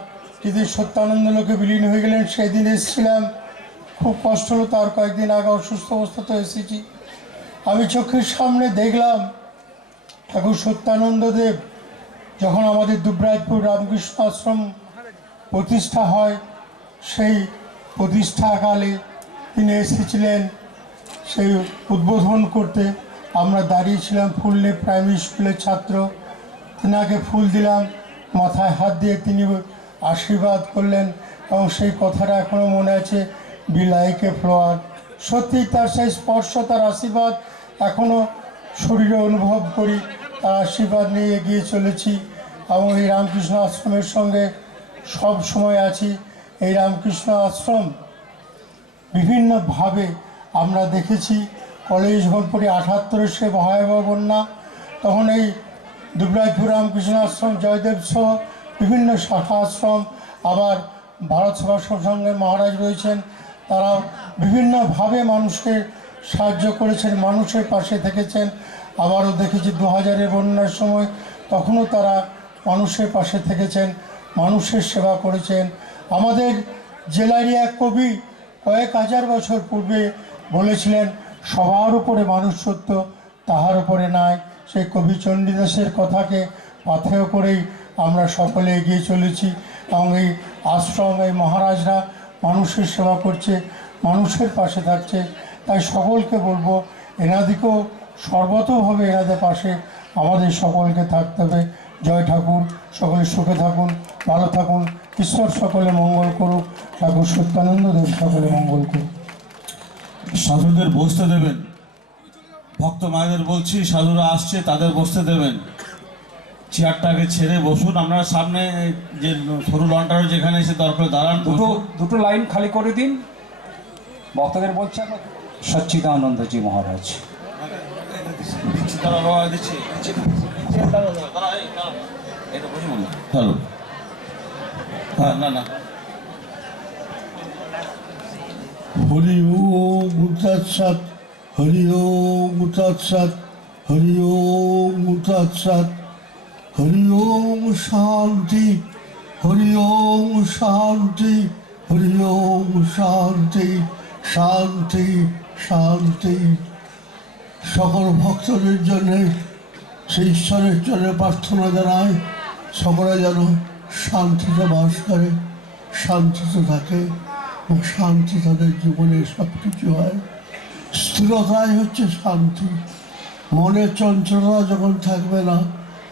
যেদিন সত্যানন্দ লোকে বিলীন হয়ে গেলেন সেই দিন এসেছিলাম, খুব কষ্ট হলো। তার কয়েকদিন আগে অসুস্থ অবস্থাতে এসেছি। আমি চোখের সামনে দেখলাম ঠাকুর সত্যানন্দ দেব যখন আমাদের দুবরাজপুর রামকৃষ্ণ আশ্রম প্রতিষ্ঠা হয়, সেই প্রতিষ্ঠাকালে তিনি এসেছিলেন সেই উদ্বোধন করতে। আমরা দাঁড়িয়েছিলাম, ফুল নিয়ে, প্রাইমারি স্কুলের ছাত্র। তেনাকে ফুল দিলাম, মাথায় হাত দিয়ে তিনি আশীর্বাদ করলেন এবং সেই কথাটা এখনও মনে আছে, বি লাইক এ ফ্লাওয়ার। সত্যি তার সেই স্পর্শ, তার আশীর্বাদ এখনও শরীরে অনুভব করি। তার আশীর্বাদ নিয়ে এগিয়ে চলেছি এবং এই রামকৃষ্ণ আশ্রমের সঙ্গে সব সময় আছি। এই রামকৃষ্ণ আশ্রম বিভিন্নভাবে আমরা দেখেছি। কলেজ যখন পড়ি 78-এ সে ভয়াবহ বন্যা, তখন এই দুবরাজপুর রামকৃষ্ণ আশ্রম, জয়দেব সহ বিভিন্ন শাখা আশ্রম, আবার ভারত সভা সঙ্গে মহারাজ রয়েছেন, তারাও বিভিন্নভাবে মানুষকে সাহায্য করেছেন, মানুষের পাশে থেকেছেন। আবারও দেখেছি 2000-এর বন্যার সময়, তখনও তারা মানুষের পাশে থেকেছেন, মানুষের সেবা করেছেন। আমাদের জেলারই এক কবি কয়েক হাজার বছর পূর্বে বলেছিলেন, সবার উপরে মানুষ সত্য, তাহার উপরে নাই। সেই কবি চণ্ডীদাসের কথাকে পাথেয় করেই আমরা সকলে এগিয়ে চলেছি এবং এই আশ্রম, এই মহারাজরা মানুষের সেবা করছে, মানুষের পাশে থাকছে। তাই সকলকে বলবো, এনাদিকেও সর্বতভাবে এনাদের পাশে আমাদের সকলকে থাকতে হবে। জয় ঠাকুর, সকলে সুখে থাকুন, ভালো থাকুন, ঈশ্বর সকলে মঙ্গল করুক, ঠাকুর সত্যানন্দ দেব সকলে মঙ্গল করুক। সাধুদের বসতে দেবেন, ভক্ত মায়েদের বলছি, সাধুরা আসছে তাদের বসতে দেবেন। চেয়ারটাকে ছেড়ে বসুন। আপনারা সামনে যে সরু লন্টার যেখানে এসে দরকার দাঁড়ান। দুটো লাইন খালি করে দিন। ভক্তদের বলছে সচ্চিদানন্দজি মহারাজ। হ্যালো, হ্যাঁ, না না, হরি ওম মুতাৎসাৎ, হরি ওম মুতাৎসাৎ, হরি ওম মুতাৎসাৎ, হরি ওম শান্তি, হরি ওম শান্তি, হরি ওম শান্তি, শান্তি শান্তি। সকল ভক্তদের জন্যে সেই ঈশ্বরের জন্য প্রার্থনা জানাই, সকলে যেন শান্তিতে বাস করে, শান্তিতে থাকে এবং শান্তি তাদের জীবনে সব কিছু হয়। স্থিরতাই হচ্ছে শান্তি। মনের চঞ্চলতা যখন থাকবে না,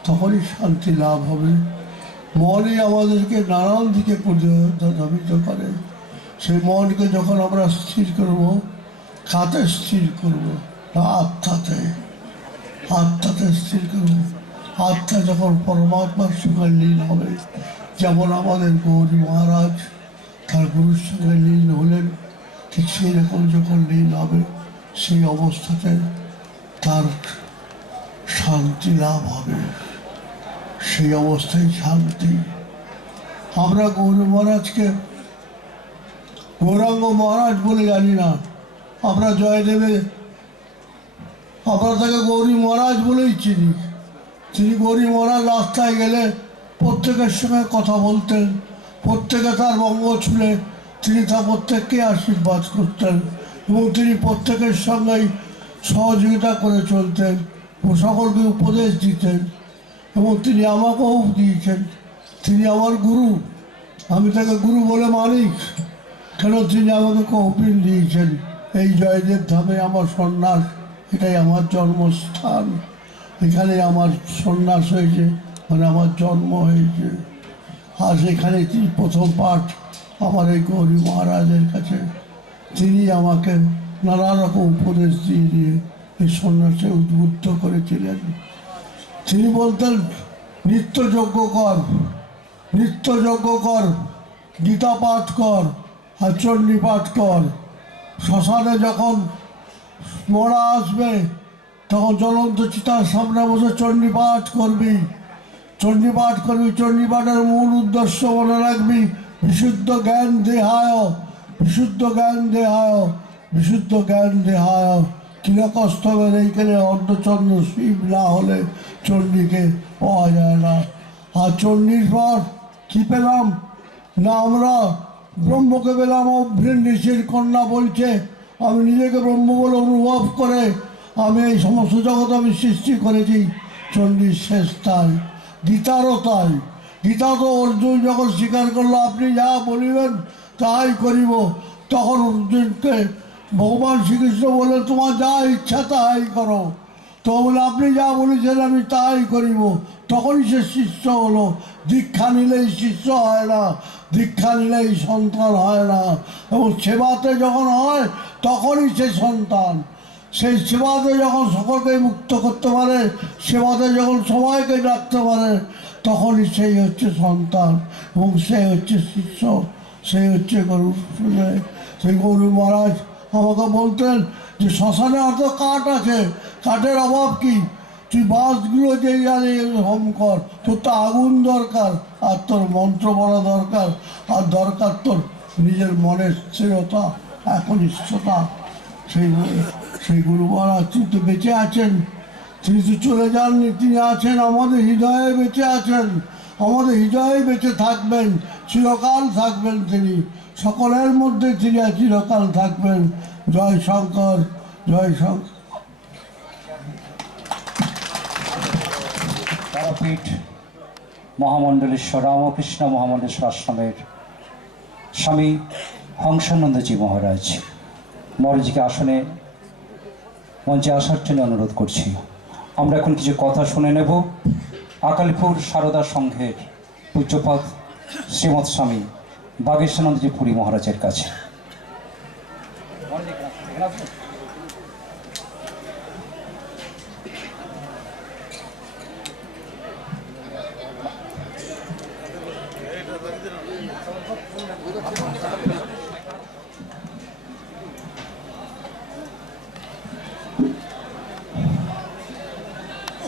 তখনই শান্তি লাভ হবে। মনই আমাদেরকে নানান দিকে প্রভাবিত করে। সেই মনকে যখন আমরা স্থির করব, কাতে স্থির করব না আত্মাতে, আত্মাতে স্থির করব। আত্মা যখন পরমাত্মার সঙ্গে লীন হবে, যেমন আমাদের গৌরী মহারাজ তার গুরুর সঙ্গে লীন হলেন, ঠিক সেই রকম যখন লীন হবে সেই অবস্থাতে তার শান্তি লাভ হবে। সেই অবস্থায় শান্তি। আমরা গৌরী মহারাজকে গৌরাঙ্গ মহারাজ বলে জানি না, আমরা জয়দেবে আমরা তাকে গৌরী মহারাজ বলেই চিনি। তিনি গৌরী মহারাজ রাস্তায় গেলে প্রত্যেকের সঙ্গে কথা বলতেন, প্রত্যেকে তার বঙ্গ ছুলে তিনি তা প্রত্যেককে আশীর্বাদ করতেন এবং তিনি প্রত্যেকের সঙ্গেই সহযোগিতা করে চলতেন ও সকলকে উপদেশ দিতেন এবং তিনি আমাকেও দিয়েছেন। তিনি আমার গুরু, আমি তাকে গুরু বলে মানি, কেন তিনি আমাকে কৌপিন দিয়েছেন। এই জয়দেব ধামে আমার সন্ন্যাস, এটাই আমার জন্মস্থান, এখানে আমার সন্ন্যাস হয়েছে, মানে আমার জন্ম হয়েছে। আর সেখানে তিনি প্রথম পাঠ আমার এই গৌরী মহারাজের কাছে। তিনি আমাকে নানা রকম উপদেশ দিয়ে দিয়ে এই সন্ন্যাসে উদ্বুদ্ধ করেছিলেন। তিনি বলতেন নিত্যযজ্ঞ কর, নিত্যযজ্ঞ কর, গীতা পাঠ কর আর চণ্ডী পাঠ কর। শ্মশানে যখন মরা আসবে তখন জ্বলন্ত চিতার সামনে বসে চণ্ডী পাঠ করবি, চণ্ডী পাঠ করবি। চণ্ডী পাঠের মূল উদ্দেশ্য মনে রাখবি, বিশুদ্ধ জ্ঞান দেহায়, বিশুদ্ধ জ্ঞান দেহায়, বিশুদ্ধ জ্ঞান দেহায়। কিরকস্তবের এইখানে অর্ধচন্দ্র শিব না হলে চণ্ডীকে পাওয়া যায় না। আর চণ্ডীর পর কী পেলাম না, আমরা ব্রহ্মকে পেলাম। অভ্রের ঋষির কন্যা বলছে আমি নিজেকে ব্রহ্ম বলে অনুভব করে আমি এই সমস্ত জগৎ আমি সৃষ্টি করেছি। চণ্ডীর শেষ তাই, গীতারও তাই। গীতা তো অর্জুন যখন স্বীকার করলো আপনি যা বলিবেন তাই করিব, তখন অর্জুনকে ভগবান শ্রীকৃষ্ণ বলে তোমার যা ইচ্ছা তাই করো। তো বলে আপনি যা বলেছেন আমি তাই করিব, তখনই সে শিষ্য হলো। দীক্ষা নিলেই শিষ্য হয় না, দীক্ষা নিলেই সন্তান হয় না। এবং সেবাতে যখন হয় তখনই সে সন্তান। সেই সেবাতে যখন সকলকে মুক্ত করতে পারে, সেবাতে যখন সবাইকে ডাকতে পারে, তখনই সেই হচ্ছে সন্তান এবং সে হচ্ছে শিষ্য, সেই হচ্ছে গরু। সেই গরু মহারাজ আমাকে বলতেন যে শ্মশানে অত কাঠ আছে, কাঠের অভাব কি, তুই বাঁশগুলো যে জ্বালিয়ে হোম কর, তোর তো আগুন দরকার আর তোর মন্ত্র বলা দরকার, আর দরকার তোর নিজের মনের স্থিরতা, একনিষ্ঠতা। সেই গুরু মহারাজ তিনি তো বেঁচে আছেন, তিনি তো চলে যাননি, তিনি আছেন আমাদের হৃদয়ে বেঁচে আছেন, আমাদের হৃদয়ে বেঁচে থাকবেন, চিরকাল থাকবেন তিনি, সকলের মধ্যে তিনি চিরকাল থাকবেন। জয় শঙ্কর, জয় শঙ্কর। তারাপীঠ মহামণ্ডলেশ্বর রামকৃষ্ণ মহামণ্ডলেশ্বর আশ্রমের স্বামী হংসানন্দজি মহারাজ মহারাজকে আসনে মঞ্চে আসার জন্য অনুরোধ করছি। আমরা এখন কিছু কথা শুনে নেব আকালিপুর সারদা সংঘের পূজ্যপাদ শ্রীমৎ স্বামী বাগেশ্বরানন্দজি পুরী মহারাজের কাছে।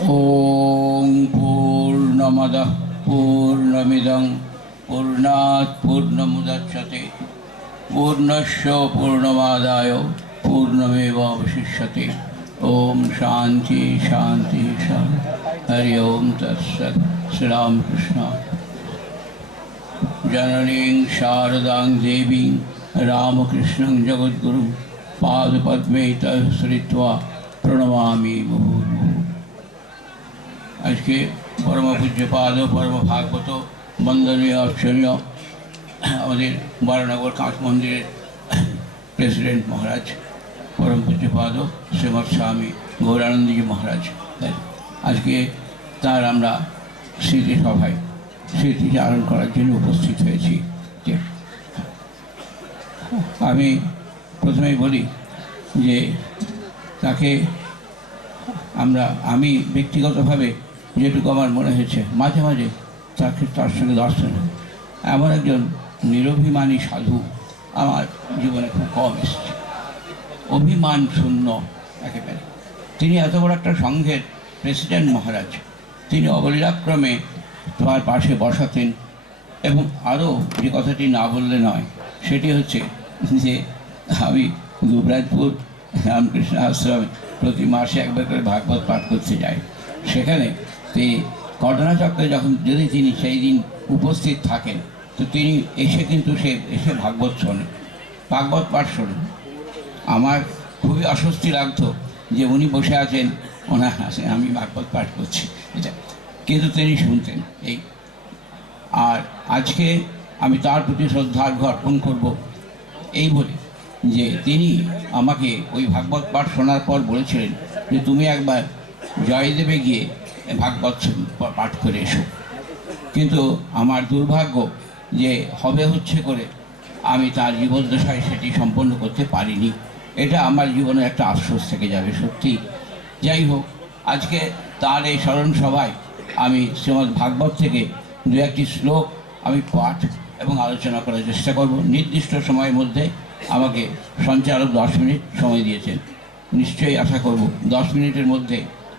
ॐ पूर्णमदः पूर्णमिदं पूर्णात् पूर्णमुदच्यते पूर्णस्य पूर्णमादाय पूर्णमेवावशिष्यते। ॐ शान्ति शान्ति शान्ति। हरि ओम तत्सत्। श्री रामकृष्ण। जननीं शारदां देवीं रामकृष्णं जगद्गुरुं पादपद्मे तः श्रित्वा प्रणमामि मुहुर्मुहुः। आज के परम पूज्यपाद परम भागवत बंदनीय आचार्य हमारे बारानगर कांच मंदिर प्रेसिडेंट महाराज परम पूज्यपाद श्रीमद स्वामी गौरानंद जी महाराज आज के तार আমরা স্মৃতি সভায় স্মৃতিচারণ করার জন্য উপস্থিত হয়েছি। আমি প্রথমেই বলি যে তাকে আমি ব্যক্তিগতভাবে যেটুকু আমার মনে হয়েছে মাঝে মাঝে তার সঙ্গে দর্শন এমন একজন নিরভিমানী সাধু আমার জীবনে খুব কম এসেছে, অভিমান শূন্য একেবারে। তিনি এত বড় একটা সংঘের প্রেসিডেন্ট মহারাজ, তিনি অবলীলাক্রমে তোমার পাশে বসাতেন। এবং আরও যে কথাটি না বললে নয় সেটি হচ্ছে যে আমি দুবরাজপুর রামকৃষ্ণ আশ্রমে প্রতি মাসে একবার করে ভাগবত পাঠ করতে যাই। সেখানে তিনি ঘটনাচক্রে যদি তিনি সেই দিন উপস্থিত থাকেন তো তিনি এসে ভাগবত শোনেন, ভাগবত পাঠ শোনেন। আমার খুবই অস্বস্তি লাগতো যে উনি বসে আছেন, ওনার আসেন, আমি ভাগবত পাঠ করছি এটা, কিন্তু তিনি শুনতেন এই। আর আজকে আমি তার প্রতি শ্রদ্ধার্ঘ্য অর্পণ করব এই বলে যে তিনি আমাকে ওই ভাগবত পাঠ শোনার পর বলেছিলেন যে তুমি একবার জয়দেবে গিয়ে ভাগবত পাঠ করে এসো। কিন্তু আমার দুর্ভাগ্য যে হচ্ছে করে আমি তার জীবদ্দশায় সেটি সম্পন্ন করতে পারিনি। এটা আমার জীবনে একটা আফসোস থেকে যাবে সত্যি। যাই হোক, আজকে তার এই স্মরণ সভায় আমি শ্রীমদ্ ভাগবত থেকে দু একটি শ্লোক আমি পাঠ এবং আলোচনা করার চেষ্টা করব। নির্দিষ্ট সময়ের মধ্যে আমাকে সঞ্চালক 10 মিনিট সময় দিয়েছেন, নিশ্চয়ই আশা করব 10 মিনিটের মধ্যে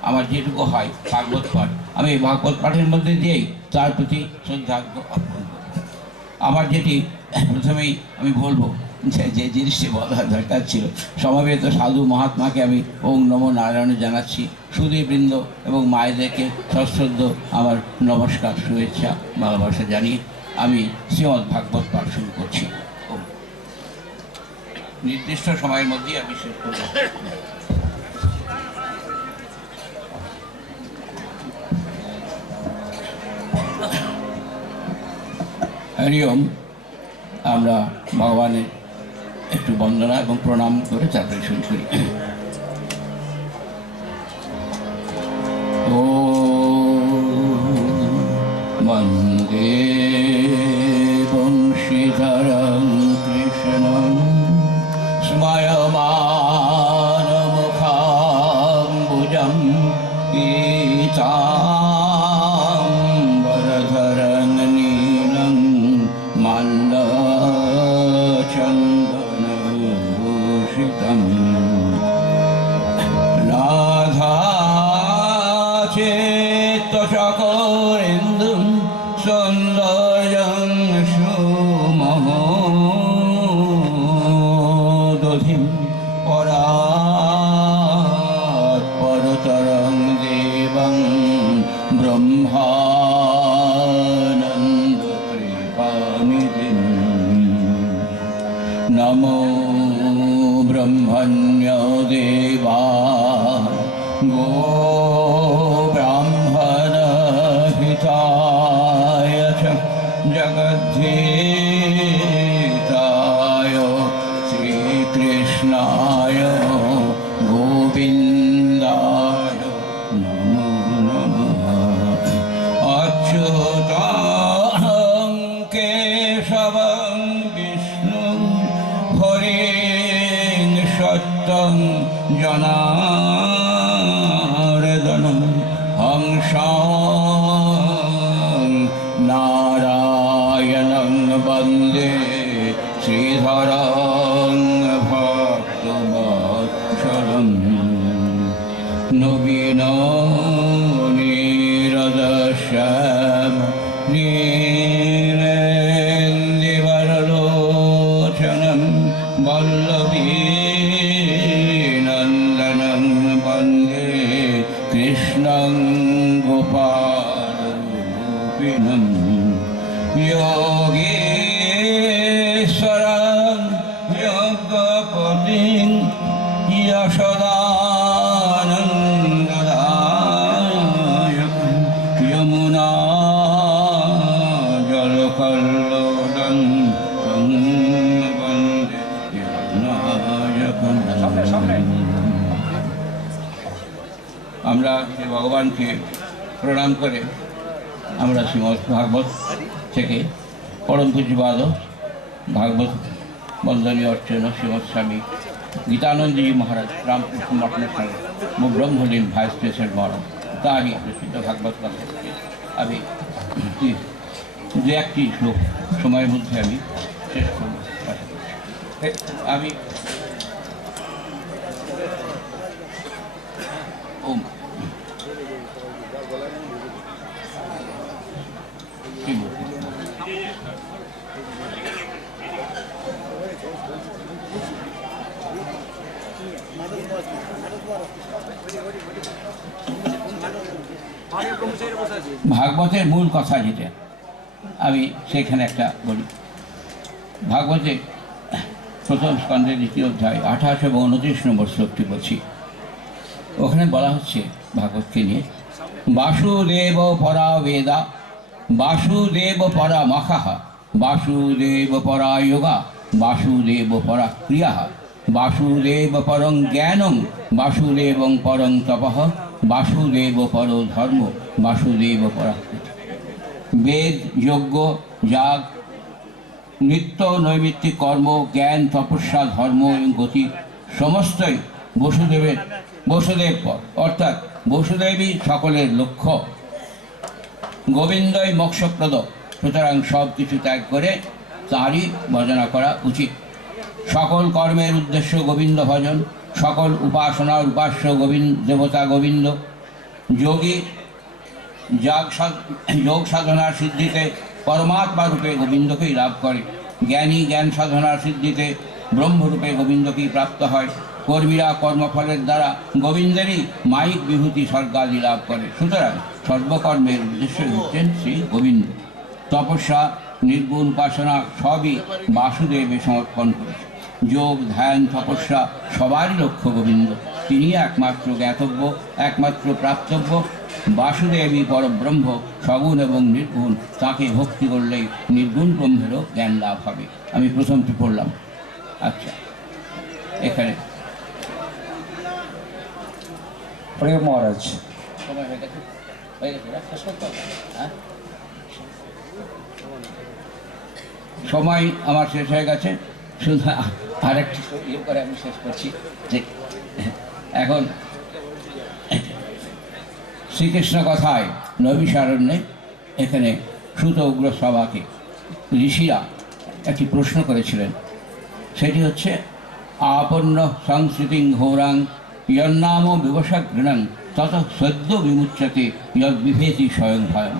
আমার যেটুকু হয় ভাগবত পাঠ আমি এই ভাগবত পাঠের মধ্যে দিয়েই তার প্রতি শ্রদ্ধা অর্পণ করব। আমার যেটি প্রথমেই আমি বলবো যে জিনিসটি বলার দরকার ছিল, সমবেত সাধু মহাত্মাকে আমি ওম নমো নারায়ণে জানাচ্ছি। সুধীবৃন্দ এবং মায়েদেরকে সশ্রদ্ধ আমার নমস্কার, শুভেচ্ছা, ভালোবাসা জানিয়ে আমি শ্রীমদ্ ভাগবত পাঠ শুরু করছি। নির্দিষ্ট সময়ের মধ্যেই আমি শেষ করব। হরি ওম। আমরা ভগবানের একটু বন্দনা এবং প্রণাম করে তারপরে শুরু করি। ও বন্দে বংশীধরং কৃষ্ণং স্ময়মানমুখাম্বুজং পীতাম্বরধরং নীলং মাল্যচন্দনভূষিতং রাধাচেত্তচকরেন্দুং সৌন্দর্যং সুমহোদধিং পরাৎপরতরং দেবং ব্রহ্মানন্দকৃপানিধিং নমো ব্রহ্মণ্য দেবা গো ব্রাহ্মণ হিতায় চ জগদ্ধিতায় শ্রীকৃষ্ণায় গোবিন্দায় নমো নমঃ। অচ্যুতাং কেশবং বিষ্ণুং হরিং সত্যং জনার্দনং হংসং নারায়ণং বন্দে শ্রীধরং ভক্তবৎসলং নবীন নীরদশ্যাম নীলেন্দিবরলোচনং বল্লভী নন্দনং বন্দে কৃষ্ণং গোপালরূপিণং যোগীশ্বরং যজ্ঞপতিং যশোদানন্দদায়কং যমুনা জলকল্লোলং তং বন্দে বিনায়কং। আমরা ভগবানকে প্রণাম করে আমরা শ্রীমদ্ ভাগবত থেকে পরম পূজ্যপাদ ভাগবত বন্দনীয় অর্চন শ্রীমৎ স্বামী গীতানন্দজি মহারাজ রামকৃষ্ণ মঠের সঙ্গে ব্রহ্মলীন ভাইস প্রেসিডেন্ট মহারাজ তারই প্রসিদ্ধ ভাগবত কথা আমি দু একটি শ্লোক সময়ের মধ্যে আমি শেষ করব। আমি ওম ভাগবতের মূল কথা যেটা আমি সেখানে একটা বলি। ভাগবতে প্রথম স্কন্ধের দ্বিতীয় অধ্যায় 28 এবং 29 নম্বর শ্লোকটি বলছি। ওখানে বলা হচ্ছে ভাগবতকে নিয়ে, বাসুদেব পরা বেদা, বাসুদেব পরা মখাহ, বাসুদেব পরা যোগা, বাসুদেব পরা ক্রিয়া, বাসুদেব পরং জ্ঞানং, বাসুদেবং পরং তপঃ, বাসুদেব পর ধর্ম, বাসুদেব পরা। বেদ, যজ্ঞ, যাগ, নিত্য নৈমিত্তিক কর্ম, জ্ঞান, তপস্যা, ধর্ম এবং গতি সমস্তই বসুদেব পর, অর্থাৎ বসুদেবই সকলের লক্ষ্য। গোবিন্দই মোক্ষপ্রদ, সুতরাং সব কিছু ত্যাগ করে তাঁরই ভজনা করা উচিত। সকল কর্মের উদ্দেশ্য গোবিন্দ ভজন, সকল উপাসনার উপাস্য দেবতা গোবিন্দ। যোগী যোগ সাধনার সিদ্ধিতে পরমাত্মা রূপে গোবিন্দকেই লাভ করে, জ্ঞানী জ্ঞান সাধনার সিদ্ধিতে ব্রহ্মরূপে গোবিন্দকেই প্রাপ্ত হয়। কর্মীরা কর্মফলের দ্বারা গোবিন্দেরই মায়িক বিভূতি স্বর্গাদি লাভ করে। সুতরাং সর্বকর্মের উদ্দেশ্য হচ্ছেন শ্রী গোবিন্দ। তপস্যা, নির্গুণ উপাসনা সবই বাসুদেবে সমর্পণ করেছে। যোগ, ধ্যান, তপস্যা সবারই লক্ষ্য গোবিন্দ। তিনি একমাত্র জ্ঞাতব্য, একমাত্র প্রাপ্তব্য। বাসুদেবী পরব্রহ্ম, সগুণ এবং নির্গুণ। তাকে ভক্তি করলেই নির্গুণ ব্রহ্মেরও জ্ঞান লাভ হবে। আমি প্রথমটি পড়লাম। আচ্ছা, এখানে প্রিয় মহারাজ, সময় হয়ে গেছে, শেষ করতে হবে। হ্যাঁ, সময় আমার শেষ হয়ে গেছে। শুধু আরেকটি ইয়ে করে আমি শেষ করছি যে এখন শ্রীকৃষ্ণ কথায় নৈমিষারণ্যে এখানে সুত উগ্র সভাকে ঋষিরা একটি প্রশ্ন করেছিলেন। সেটি হচ্ছে, আপন্ন সংস্কৃতিং ঘোরাং ইয়ন্নাম বিবশা ঘৃণাং তত সদ্য বিমুচ্যতে ইয়দ বিভেতি স্বয়ং ভয়ং।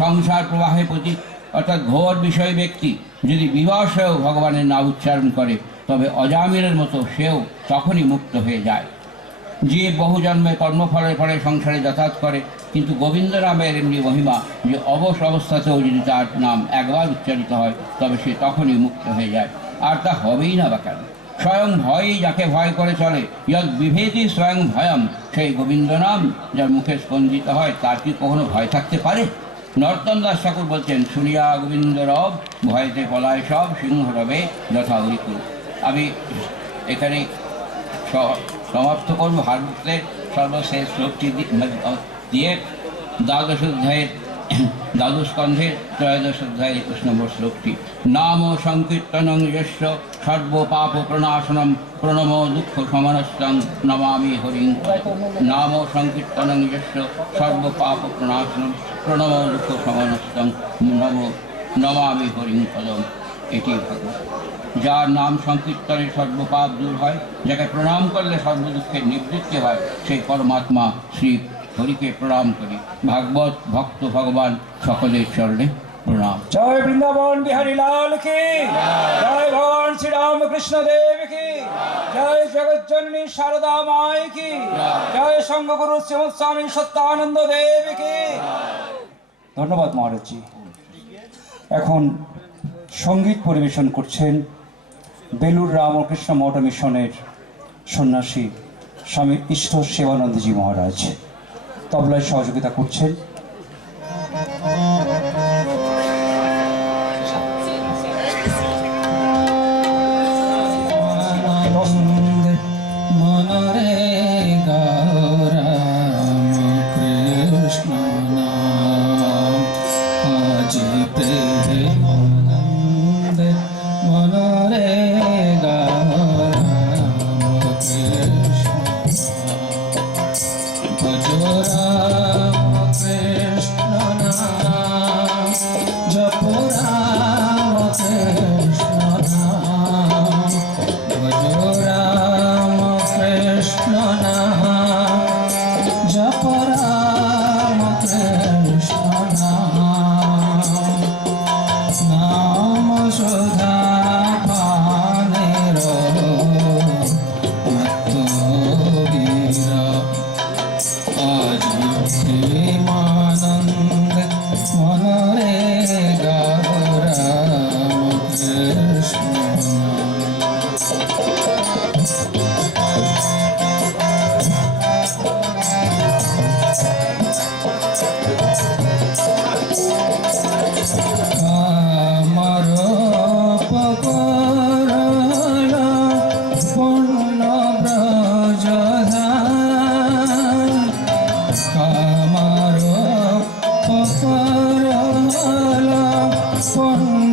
সংসার প্রবাহে প্রতি অর্থাৎ ঘোর বিষয় ব্যক্তি যদি বিবশেও ভগবানের নাম উচ্চারণ করে তবে অজামিলের মতো সেও তখনই মুক্ত হয়ে যায়। যে বহু জন্মে কর্মফলের ফলে সংসারে যাতায়াত করে, কিন্তু গোবিন্দ নামের এমনি মহিমা যে অবশ অবস্থাতেও যদি তার নাম একবার উচ্চারিত হয় তবে সে তখনই মুক্ত হয়ে যায়। আর তা হবেই না বা কেন? স্বয়ং ভয়ই যাকে ভয় করে চলে, যদ বিভেতি স্বয়ং ভয়ম। সেই গোবিন্দ নাম যার মুখে স্পন্দিত হয় তার কি কখনো ভয় থাকতে পারে? নর্তন দাস ঠাকুর বলছেন, শুনিয়া গোবিন্দ রব, ভয়েতে পলায় সব, সিংহ রবে যথা হরিকুল। আমি এখানে সমাপ্ত করব ভারতের সর্বশেষ শ্লোকটি দিয়ে দ্বাদশ স্কন্ধের 13 অধ্যায়ের 21 নম্বর শ্লোকটি। নাম সংকীর্তনং যস্য সর্বপাপ প্রণাশনম প্রণম দুঃখ সমানস্তং নমামি হরিং। নাম সংকীর্তনং যস্য সর্বপাপ প্রণাশনম প্রণম দুঃখ সমানস্তং নমামি হরিং পদম। এটি ভগবান, যার নাম সংকীর্তনে সর্বপাপ দূর হয়, যাকে প্রণাম করলে সর্বদুঃখের নিবৃত্তি হয়, সেই পরমাত্মা শ্রী হরিকে প্রণাম করি। ভাগবত ভক্ত ভগবান সকলের চরণে প্রণাম। জয় বৃন্দাবন বিহারী লাল কি জয়, ভগবান শ্রী রামকৃষ্ণ দেব কি জয়, জগজ্জননী শারদা মাই কি জয়, সঙ্গগুরু শ্রীমৎ স্বামী সত্যানন্দ দেব কি। ধন্যবাদ মহারাজজি। এখন সঙ্গীত পরিবেশন করছেন বেলুর রামকৃষ্ণ মঠ মিশনের সন্ন্যাসী স্বামী ঈশ্বর সেবানন্দজি মহারাজ। তবলায় সহযোগিতা করছেন মনরে গৌরাম কৃষ্ণ নাম আজি প্রেমানন্দ মনরে মত্তগীরা আজ প্রেমানন্দ মনরে গাও রাম কৃষ্ণ আমার পকরল পূর্ণ ব্রজধাম কামার পকরল পূর্ণ